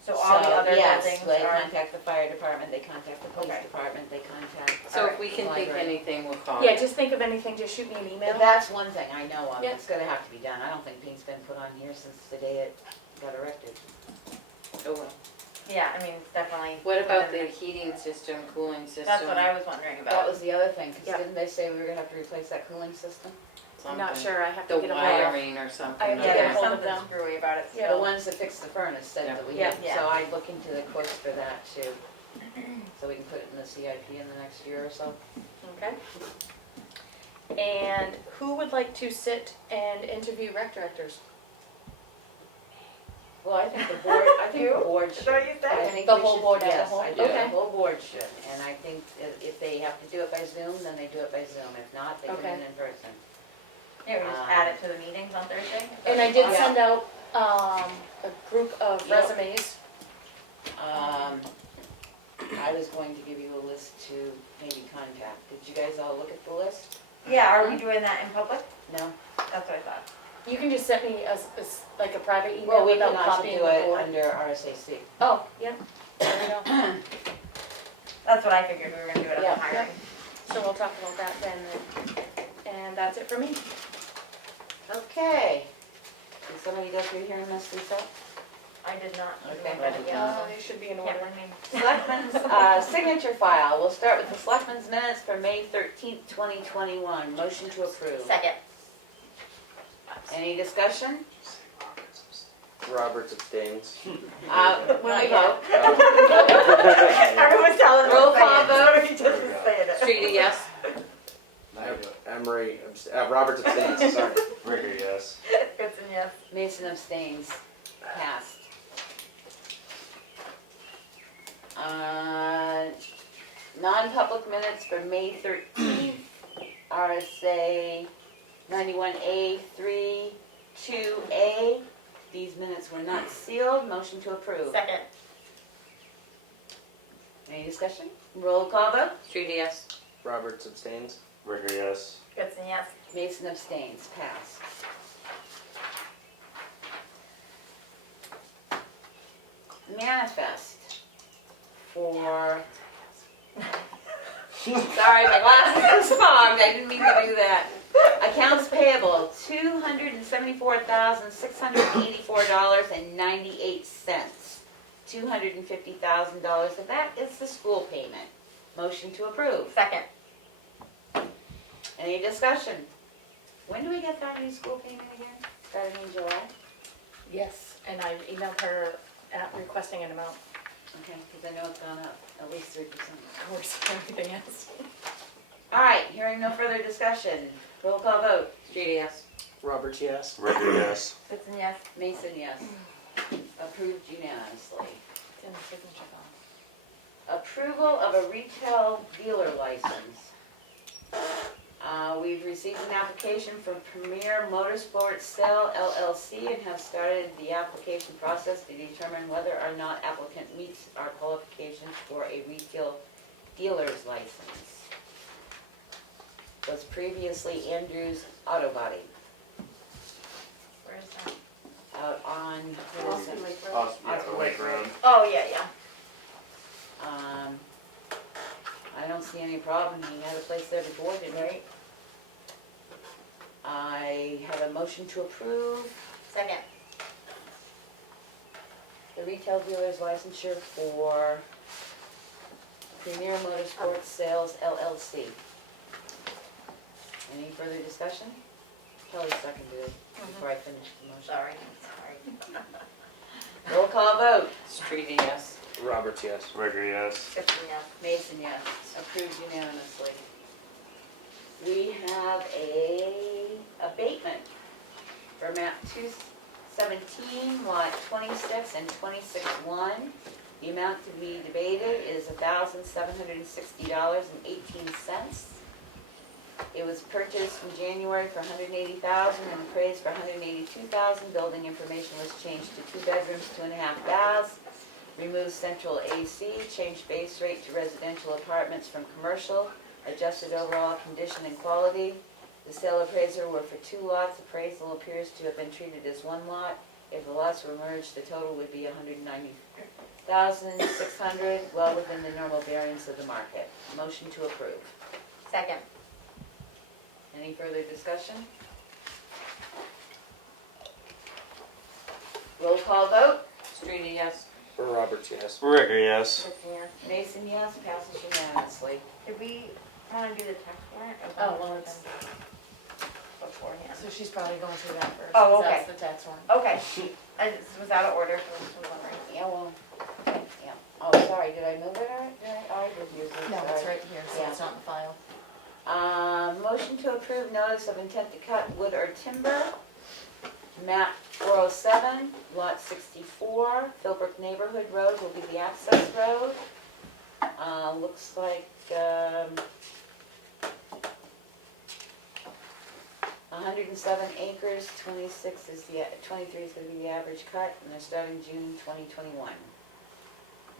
So all the other yes, buildings they are, contact the fire department, they contact the police Okay. department, they contact. So if we can think of library. anything, we'll call Yeah, you. just think of anything, just shoot me an email. But that's one thing I know of, Yeah. it's gonna have to be done, I don't think paint's been put on here since the day it got erected. Oh, well. yeah, I mean, it's definitely. What about the heating system, cooling system? That's what I was wondering That about. was the other thing, cause Yeah. didn't they say we were gonna have to replace that cooling system? I'm not something? sure, I have to The get a hold of. wiring or something. I have to Yeah, get a there's hold of something them. screwy about it Yeah. The still. ones that fixed the furnace said Yeah. that we Yeah. had, Yeah. so I'd look into the quotes for that too. So we can put it in the CIP in the next year or so. Okay. And who would like to sit and interview rec directors? Well, I think the board, I think the board Is should. that what you I said? think The we whole should- board as a yes, whole? I do. Okay. The whole board should, and I think if they have to do it by Zoom, then they do it by Zoom. If not, they come Okay. in person. Yeah, we just add it to the meetings on Thursday. And I did Yeah. send out, a group of Yep. resumes. I was going to give you a list to maybe contact. Did you guys all look at the list? Yeah, are we doing that in public? No? That's what I thought. You can just send me like a private email Well, we without can also copying do the it board. under RSAC. Oh, yeah, there we go. That's what I figured we were gonna do it Yeah. on the hiring. So we'll talk about that then, and that's it for me. Okay. Did somebody go through here and mess this up? I did not. Okay. They should be in Yeah, order. I mean, Selectmen's signature file. We'll start with the Selectmen's minutes for May 13th, 2021. Motion to approve. second. Any discussion? Roberts abstains. When we Not vote. Everyone's telling us. Roll to say call it, vote. so we just saying it. Streety, yes? Emery, Roberts abstains, sorry. Ricker, yes. It's a yes. Mason abstains. Passed. Non-public minutes for May 13th. RSA 91A 3 2A. These minutes were not sealed. Motion to approve. Second. Any discussion? Roll call vote. Streety, yes? Roberts abstains. Ricker, yes. It's a yes. Mason abstains. Passed. Manifest for. Sorry, my glasses are fogged. I didn't mean to do that. Accounts payable, $274,684.98. $250,000 of that is the school payment. Motion to approve. Second. Any discussion? When do we get that new school payment again? Starting in July? Yes, and I emailed her requesting an amount, Okay, because I know it's gone up at least 3%. of course, everything else. All right, hearing no further discussion. Roll call vote. Streety, yes? Roberts, yes. Ricker, yes. It's a yes. Mason, yes. Approved unanimously. It's in the signature file. Approval of a retail dealer license. We've received an application from Premier Motorsports Sale LLC and have started the application process to determine whether or not applicant meets our qualifications for a retail dealer's license. Was previously Andrews Auto Body Where is that? out on, what is it? Osprey Lake Road. Oh, yeah, yeah. I don't see any problem, he had a place there before, didn't he? Right. I have a motion to approve Second. the retail dealer's licensure for Premier Motorsports Sales LLC. Any further discussion? Kelly seconded it before I finished the motion. Sorry. Roll call vote. Streety, yes. Roberts, yes. Gregory, yes. Gibson, yes. Mason, yes. Approved unanimously. We have a abatement for map 217, lot 26 and 26-1. The amount to be debated is $1,760.18. It was purchased in January for $180,000 and appraised for $182,000. Building information was changed to 2 bedrooms, 2.5 baths. Removed central AC, changed base rate to residential apartments from commercial, adjusted overall condition and quality. The sale appraiser were for 2 lots. Appraisal appears to have been treated as 1 lot. If the lots were merged, the total would be $190,600, well within the normal variance of the market. Motion to approve. Second. Any further discussion? Roll call vote. Streety, yes. Roberts, yes. Gregory, yes. Gibson, yes. Mason, yes. Passes unanimously. Did we wanna do the tax warrant? Or Oh, wanna well, do it's- them beforehand? So she's probably going through that first. Oh, 'cause okay. That's the tax one. Okay. Was out of order, so I was wondering. Yeah, well, yeah. Oh, sorry, did I move it or did I did use it? No, it's Sorry. right here, so it's not in the file. Motion to approve notice of intent to cut wood or timber. Map 407, lot 64, Philbrook Neighborhood Road will be the access road. Looks like, 107 acres, 23 is gonna be the average cut, and they're starting June 2021.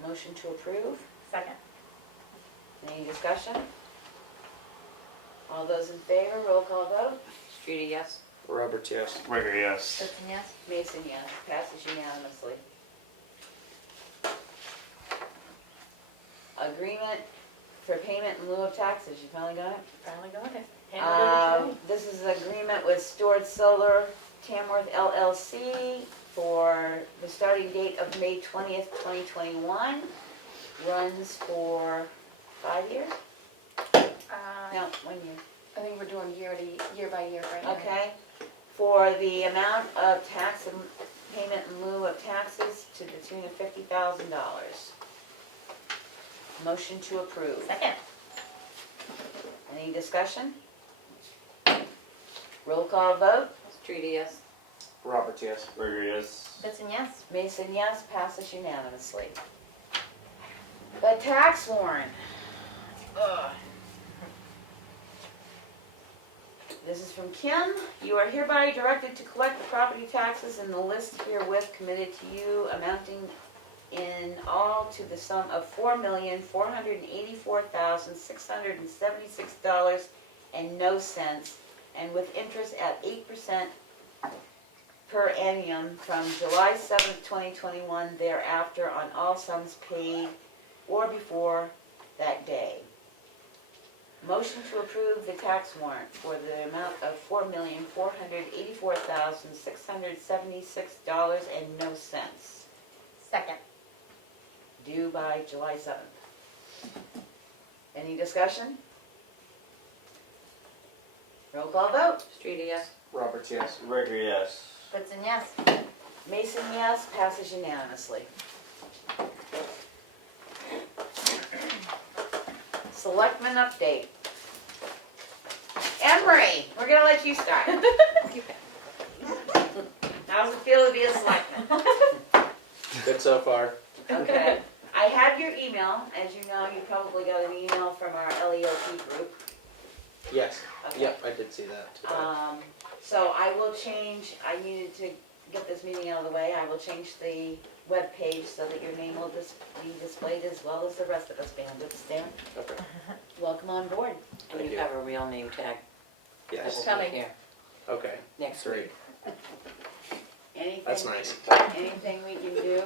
Motion to approve. Second. Any discussion? All those in favor, roll call vote. Streety, yes. Roberts, yes. Gregory, yes. Gibson, yes. Mason, yes. Passes unanimously. Agreement for payment in lieu of taxes. You finally got it? Finally got it. This is an agreement with Stored Solar Tamworth LLC for the starting date of May 20th, 2021. Runs for 5 years? No, 1 year. I think we're doing year by year right now. Okay. For the amount of tax and payment in lieu of taxes to the tune of $50,000. Motion to approve. Second. Any discussion? Roll call vote. Streety, yes. Roberts, yes. Gregory, yes. Gibson, yes. Mason, yes. Passes unanimously. The tax warrant. Ugh. This is from Kim. You are hereby directed to collect the property taxes in the list herewith committed to you, amounting in all to the sum of $4,484,676.00 and with interest at 8% per annum from July 7th, 2021 thereafter on all sums paid or before that day. Motion to approve the tax warrant for the amount of $4,484,676.00. Second. Due by July 7th. Any discussion? Roll call vote. Streety, yes. Roberts, yes. Gregory, yes. Gibson, yes. Mason, yes. Passes unanimously. Selectmen update. Emery, we're gonna let you start. How's it feel to be a selectman? Good so far. Okay. I have your email. As you know, you probably got an email from our LEOP group. Yes, Okay. yep, I did see that today. So I will change, I needed to get this meeting out of the way, I will change the web page so that your name will be displayed as well as the rest of us bandits there. Okay, Welcome on board. And Thank you you. have a real name tag that yes, will be Coming. here okay, next great, week. that's Anything, nice. anything we can do,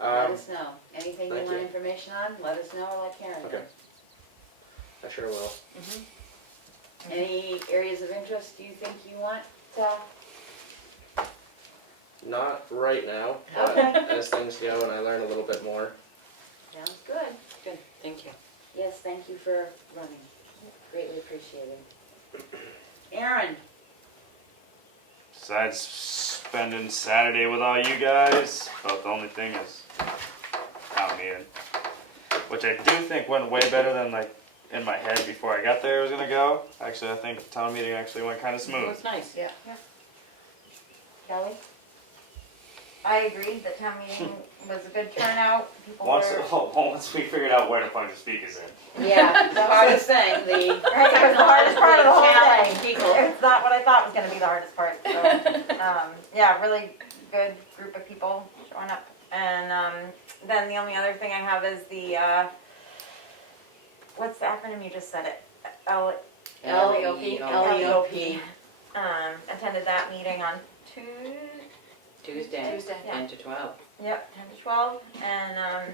let us know. Anything you thank want you. information on, let us know or let Karen know. Okay. I sure will. Any areas of interest you think you want? Not right now, but Okay. as things go and I learn a little bit more. Sounds good. Good, thank you. Yes, thank you for running. Greatly appreciated. Aaron, Besides spending Saturday with all you guys, about the only thing is town meeting, which I do think went way better than like in my head before I got there it was gonna go. Actually, I think the town meeting actually went kind of It smooth. was nice. Yeah. Kelly? I agreed that town meeting was a good turnout, people were. Once we figured out where to plug the speakers in. Yeah, the hardest thing, the Right, it was the hardest part of the whole challenging thing. people. It's not what I thought was gonna be the hardest part, so, yeah, really good group of people showing up. And, then the only other thing I have is the, what's the acronym, you just said it? LEOP. LEOP. Attended that meeting on Tuesday, Tuesday. 10 to 12. Yep, 10 to 12, and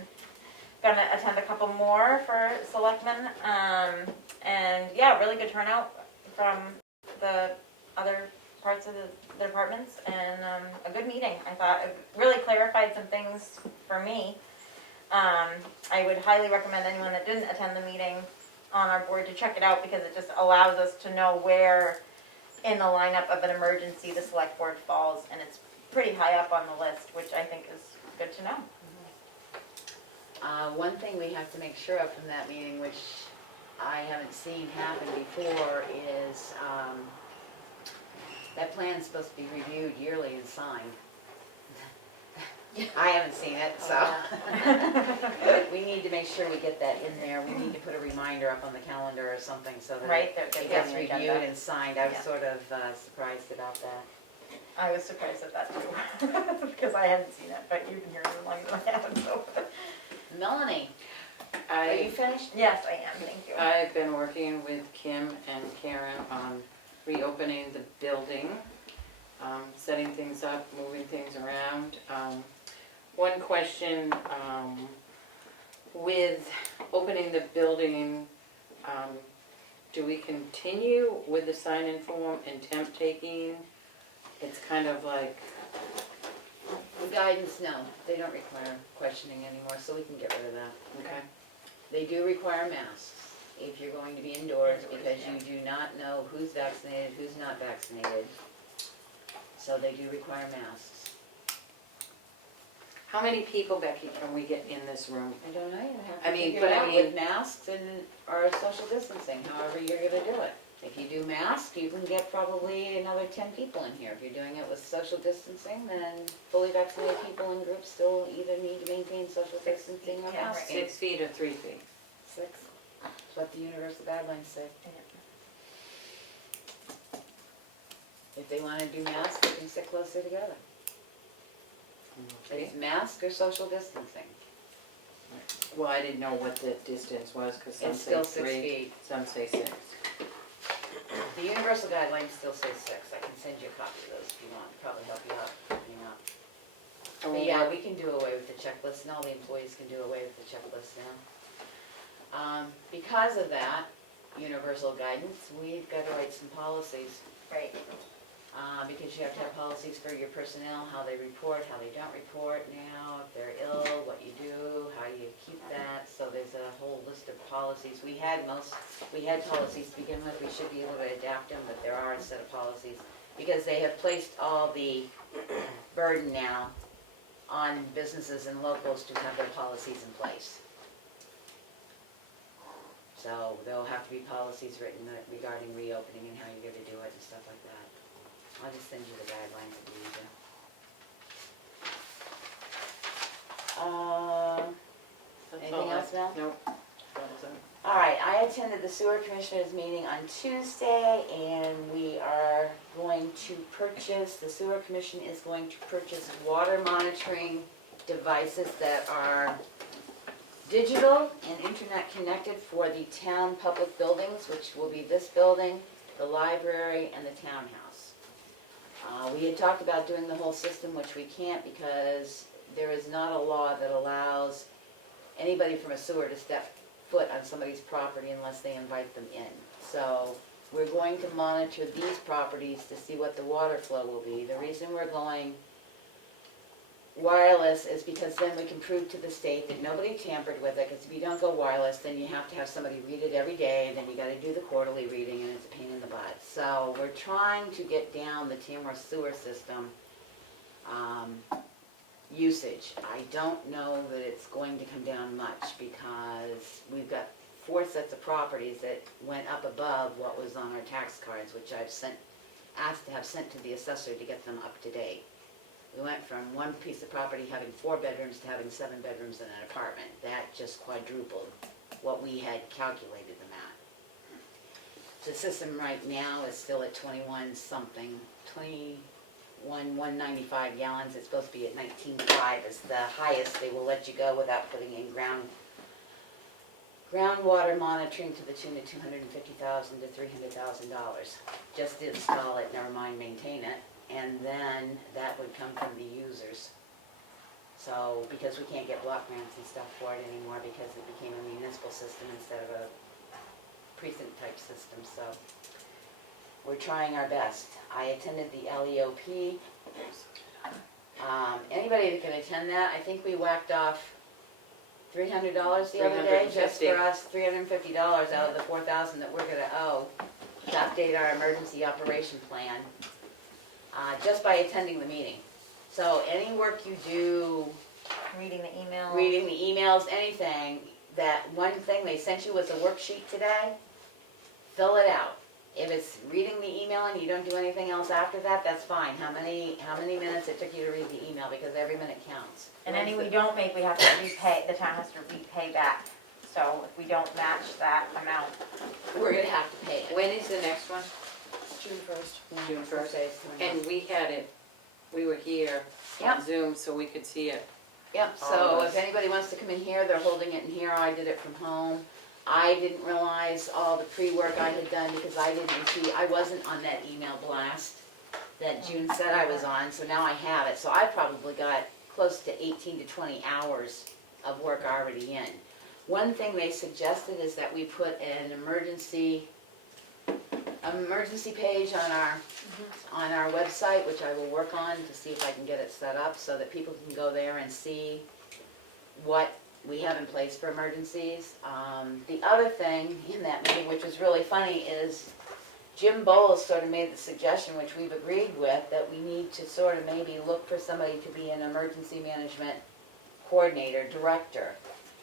gonna attend a couple more for Selectmen. And yeah, really good turnout from the other parts of the departments, and a good meeting. I thought it really clarified some things for me. I would highly recommend anyone that didn't attend the meeting on our board to check it out, because it just allows us to know where in the lineup of an emergency the select board falls, and it's pretty high up on the list, which I think is good to know. One thing we have to make sure of from that meeting, which I haven't seen happen before, is that plan's supposed to be reviewed yearly and signed. I haven't seen it, so. We need to make sure we get that in there. We need to put a reminder up on the calendar or something so that Right, it that gets on the reviewed agenda. and signed. I was Yeah. sort of surprised about that. I was surprised at that too, because I hadn't seen it, but you've been here longer than I have, so. Melanie, are you finished? Yes, I am, thank you. I've been working with Kim and Karen on reopening the building, setting things up, moving things around. One question, with opening the building, do we continue with the sign-in form and temp taking? It's kind of like, The guidance, no, they don't require questioning anymore, so we can get rid of that. okay, They do require masks if you're going to be indoors, because you do not know who's vaccinated, who's not vaccinated. So they do require masks. how many people, Becky, can we get in this room? I don't know, you have I to mean, figure but it I out mean- with masks and, or social distancing, however you're gonna do it. If you do masks, you can get probably another 10 people in here. If you're doing it with social distancing, then fully vaccinated people in groups still either need to maintain social distancing or Yeah, masking. 6 feet or 3 feet? 6, that's what the universal guidelines say. If they wanna do masks, they can sit closer together. It's mask or social distancing. Well, I didn't know what the distance was, because some It's say still 6 3, feet. some say 6. The universal guidelines still say 6. I can send you a copy of those if you want, probably help you out, opening up. But yeah, we can do away with the checklist, and all the employees can do away with the checklist now. Because of that, universal guidance, we've got to write some policies. Right. Because you have to have policies for your personnel, how they report, how they don't report now, if they're ill, what you do, how you keep that. So there's a whole list of policies. We had policies to begin with. We should be able to adapt them, but there are a set of policies. Because they have placed all the burden now on businesses and locals to have their policies in place. So there'll have to be policies written regarding reopening and how you're gonna do it and stuff like that. I'll just send you the guidelines if you need to. That's Anything all else, Mel? Nope. That was it. All right, I attended the sewer commissioners meeting on Tuesday, and we are going to purchase, the sewer commission is going to purchase water monitoring devices that are digital and internet connected for the town public buildings, which will be this building, the library, and the townhouse. We had talked about doing the whole system, which we can't because there is not a law that allows anybody from a sewer to step foot on somebody's property unless they invite them in. So we're going to monitor these properties to see what the water flow will be. The reason we're going wireless is because then we can prove to the state that nobody tampered with it, because if you don't go wireless, then you have to have somebody read it every day, and then you gotta do the quarterly reading, and it's a pain in the butt. So we're trying to get down the Tamworth sewer system usage. I don't know that it's going to come down much, because we've got 4 sets of properties that went up above what was on our tax cards, which I've asked to have sent to the assessor to get them up to date. We went from one piece of property having 4 bedrooms to having 7 bedrooms and an apartment. That just quadrupled what we had calculated them at. The system right now is still at 195 gallons. It's supposed to be at 19.5 is the highest they will let you go without putting in groundwater monitoring to the tune of $250,000 to $300,000. Just to install it, never mind maintain it. And then that would come from the users. So, because we can't get block grants and stuff for it anymore because it became a municipal system instead of a precinct type system, so we're trying our best. I attended the LEOP. Anybody that can attend that, I think we whacked off $300 the other day, just for us, $350 out of the $4,000 that we're gonna owe to update our emergency operation plan. Just by attending the meeting. So any work you do, Reading the email. reading the emails, anything, that one thing they sent you was a worksheet today, fill it out. If it's reading the email and you don't do anything else after that, that's fine. How many minutes it took you to read the email, because every minute counts. And any we don't make, we have to repay, the town has to repay back. So if we don't match that amount, We're gonna have to pay it. When is the next one? June 1st. June 1st. It's coming up. And we had it, we were here Yep. on Zoom, so we could see it. Yep, All so of if us. anybody wants to come in here, they're holding it in here, I did it from home. I didn't realize all the pre-work I had done because I wasn't on that email blast that June said I was on, so now I have it. So I probably got close to 18 to 20 hours of work already in. One thing they suggested is that we put an emergency page on our website, which I will work on to see if I can get it set up so that people can go there and see what we have in place for emergencies. The other thing in that meeting, which was really funny, is Jim Bowles sort of made the suggestion, which we've agreed with, that we need to sort of maybe look for somebody to be an emergency management coordinator, director,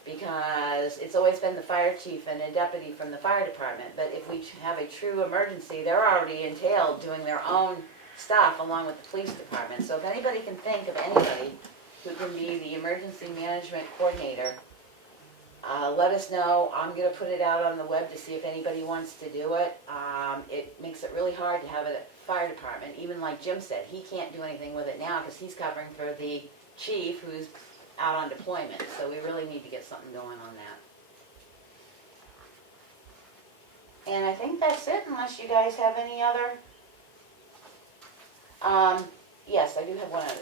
because it's always been the fire chief and a deputy from the fire department, but if we have a true emergency, they're already entailed doing their own stuff along with the police department. So if anybody can think of anybody who can be the emergency management coordinator, let us know. I'm gonna put it out on the web to see if anybody wants to do it. It makes it really hard to have a fire department, even like Jim said, he can't do anything with it now because he's covering for the chief who's out on deployment, so we really need to get something going on that. And I think that's it, unless you guys have any other. Yes, I do have one other.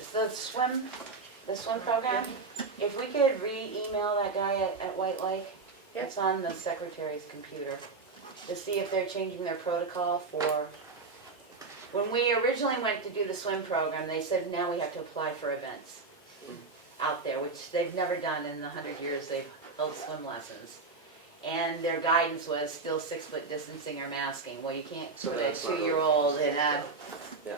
The swim program, if we could re-email that guy at White Lake, it's on the secretary's computer, to see if they're changing their protocol for, when we originally went to do the swim program, they said now we have to apply for events out there, which they've never done in the 100 years they've held swim lessons. And their guidance was still 6-foot distancing or masking. Well, you can't So put a that's not really- 2-year-old in a... Yeah.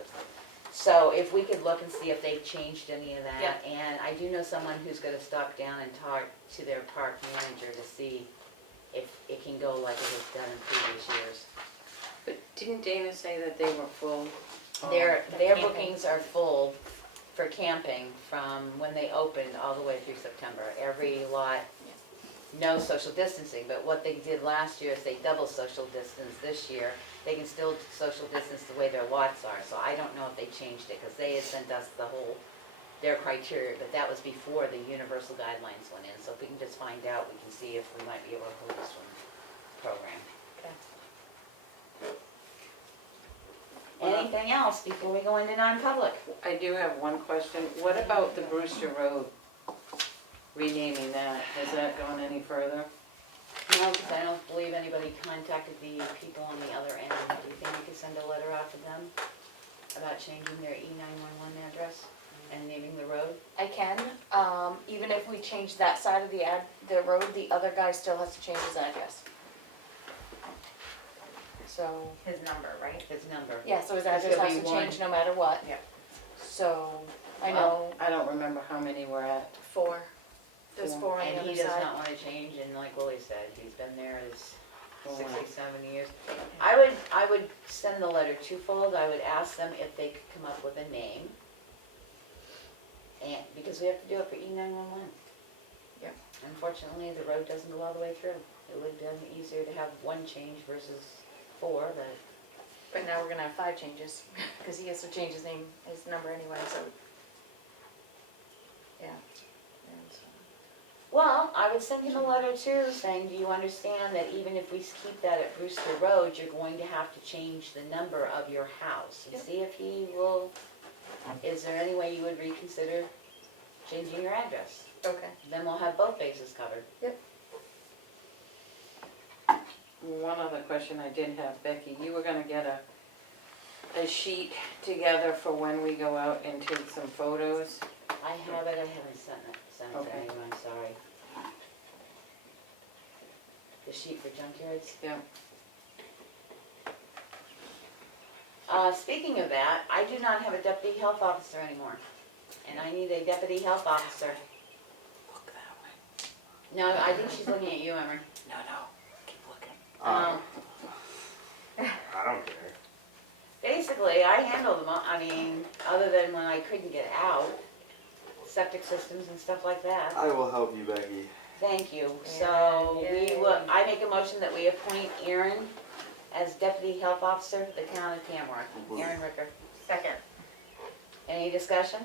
So if we could look and see if they've changed any of that. Yeah. And I do know someone who's gonna stop down and talk to their park manager to see if it can go like it was done in previous years. But didn't Dana say that they were full? Their camping. bookings are full for camping from when they opened all the way through September. Every lot no social distancing, but what they did last year is they double social distance this year. They can still social distance the way their lots are, so I don't know if they changed it, because they had sent us their criteria, but that was before the universal guidelines went in, so if we can just find out, we can see if we might be able to hold this one program. Anything else before we go into non-public? I do have one question. What about the Brewster Road? Renaming that, has that gone any further? No, because I don't believe anybody contacted the people on the other end. Do you think we could send a letter out to them about changing their E911 address and naming the road? I can, even if we change that side of the road, the other guy still has to change his address. So, His number, right? His number. yeah, so his There's address gonna has be to one. change no matter what. Yeah. So, I know I don't remember how many we're at. 4. There's 4 on the And other he does side. not want to change, and like Willie said, he's been there his Oh, 67 years. I would send the letter twofold. I would ask them if they could come up with a name. And, because we have to do it for E911. Yeah. Unfortunately, the road doesn't go all the way through. It would have been easier to have one change versus 4, but But now we're gonna have 5 changes, because he has to change his name, his number anyway, so. Yeah. And so- well, I would send him a letter too, saying, do you understand that even if we keep that at Brewster Road, you're going to have to change the number of your house? And Yep. see if he will, is there any way you would reconsider changing your address? Okay. Then we'll have both bases covered. One other question I did have, Becky, you were gonna get a sheet together for when we go out and take some photos. I have it, I haven't sent it to Okay. anyone, I'm sorry. The sheet for junkyards? Yeah. Speaking of that, I do not have a deputy health officer anymore, and I need a deputy health officer. Look that way. No, I think she's looking at you, Emery. No, keep looking. I don't care. Basically, I handle them, I mean, other than when I couldn't get out, septic systems and stuff like that. I will help you, Becky. Thank you. So I make a motion that we appoint Aaron as deputy health officer for the town of Tamworth. Aaron Ricker. Second. Any discussion?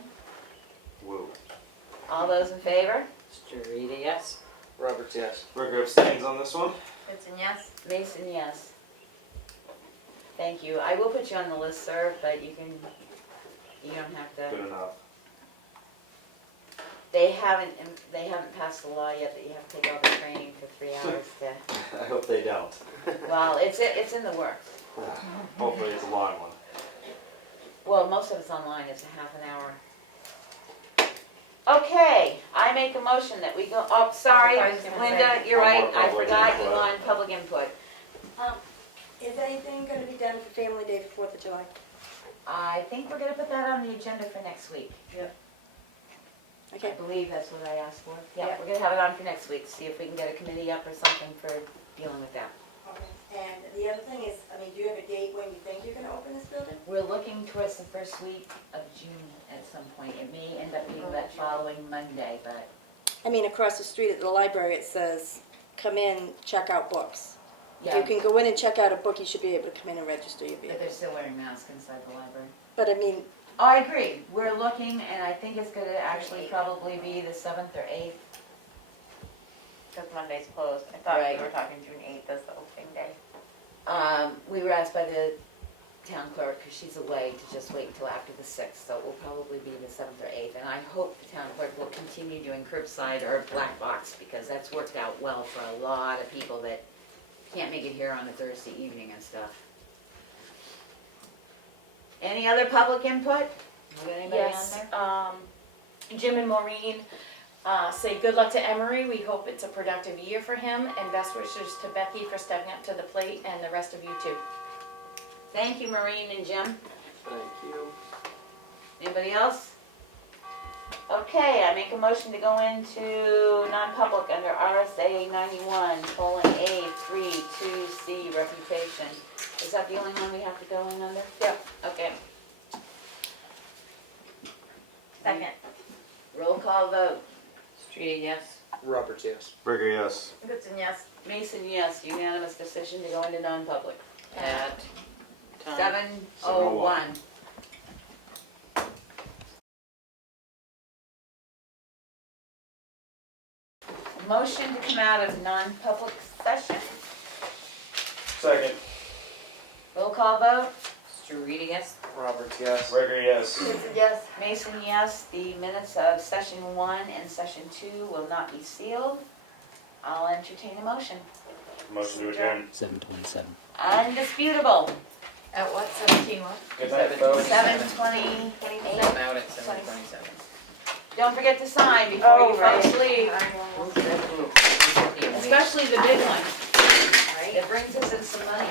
Whoa. All those in favor? Starita, yes? Roberts, yes. Ricker abstains on this one. Vincent, yes? Mason, yes. Thank you. I will put you on the listserv, but you don't have to. Good enough. They haven't passed the law yet that you have to take all the training for 3 hours to, I hope they don't. well, it's in the works. Hopefully it's a long one. Well, most of it's online, it's a half an hour. Okay, I make a motion that we go, oh, sorry, I was gonna Linda, say- you're One right, more I public forgot you input. on public input. Is anything gonna be done for Family Day for 4th of July? I think we're gonna put that on the agenda for next week. I Okay, believe that's what I asked for. Yeah, Yeah. we're gonna have it on for next week, see if we can get a committee up or something for dealing with that. and the other thing is, I mean, do you have a date when you think you're gonna open this building? We're looking towards the first week of June at some point. It may end up being that following Monday, but I mean, across the street at the library, it says, come in, check out books. If yeah. you can go in and check out a book, you should be able to come in and register your But vehicle. they're still wearing masks inside the library. But I mean, Oh, I agree. We're looking, and I think it's gonna actually probably be the 7th or 8th. Because Monday's closed. I thought Right. we were talking June 8th as the opening day. We were asked by the town clerk, because she's away, to just wait until after the 6th, so it will probably be the 7th or 8th. And I hope the town clerk will continue doing curbside or black box, because that's worked out well for a lot of people that can't make it here on a Thursday evening and stuff. Any other public input? We got anybody on Yes, there? Jim and Maureen say good luck to Emery. We hope it's a productive year for him, and best wishes to Becky for stepping up to the plate, and the rest of you too. Thank you, Maureen and Jim. Thank you. Anybody else? Okay, I make a motion to go into non-public under RSA 91:A3 2C reputation. Is that the only one we have to go in under? Yep. Okay, Second. roll call vote. Starita, yes? Roberts, yes. Brigger, yes. Goodson, yes. Mason, yes, unanimous decision to go into non-public. At time. 7:01. Motion to come out of non-public session, Second. roll call vote, Street, yes. Roberts, yes. Brigger, yes. Goodson, yes. Mason, yes, the minutes of session 1 and session 2 will not be sealed. I'll entertain a motion. Motion to adjourn. 7:27. Undisputable, At what, 17 what? Good night, folks. 7:28. I'm out at 7:27. Don't forget to sign before you right. folks leave, especially the big one. Right. It brings us in some money.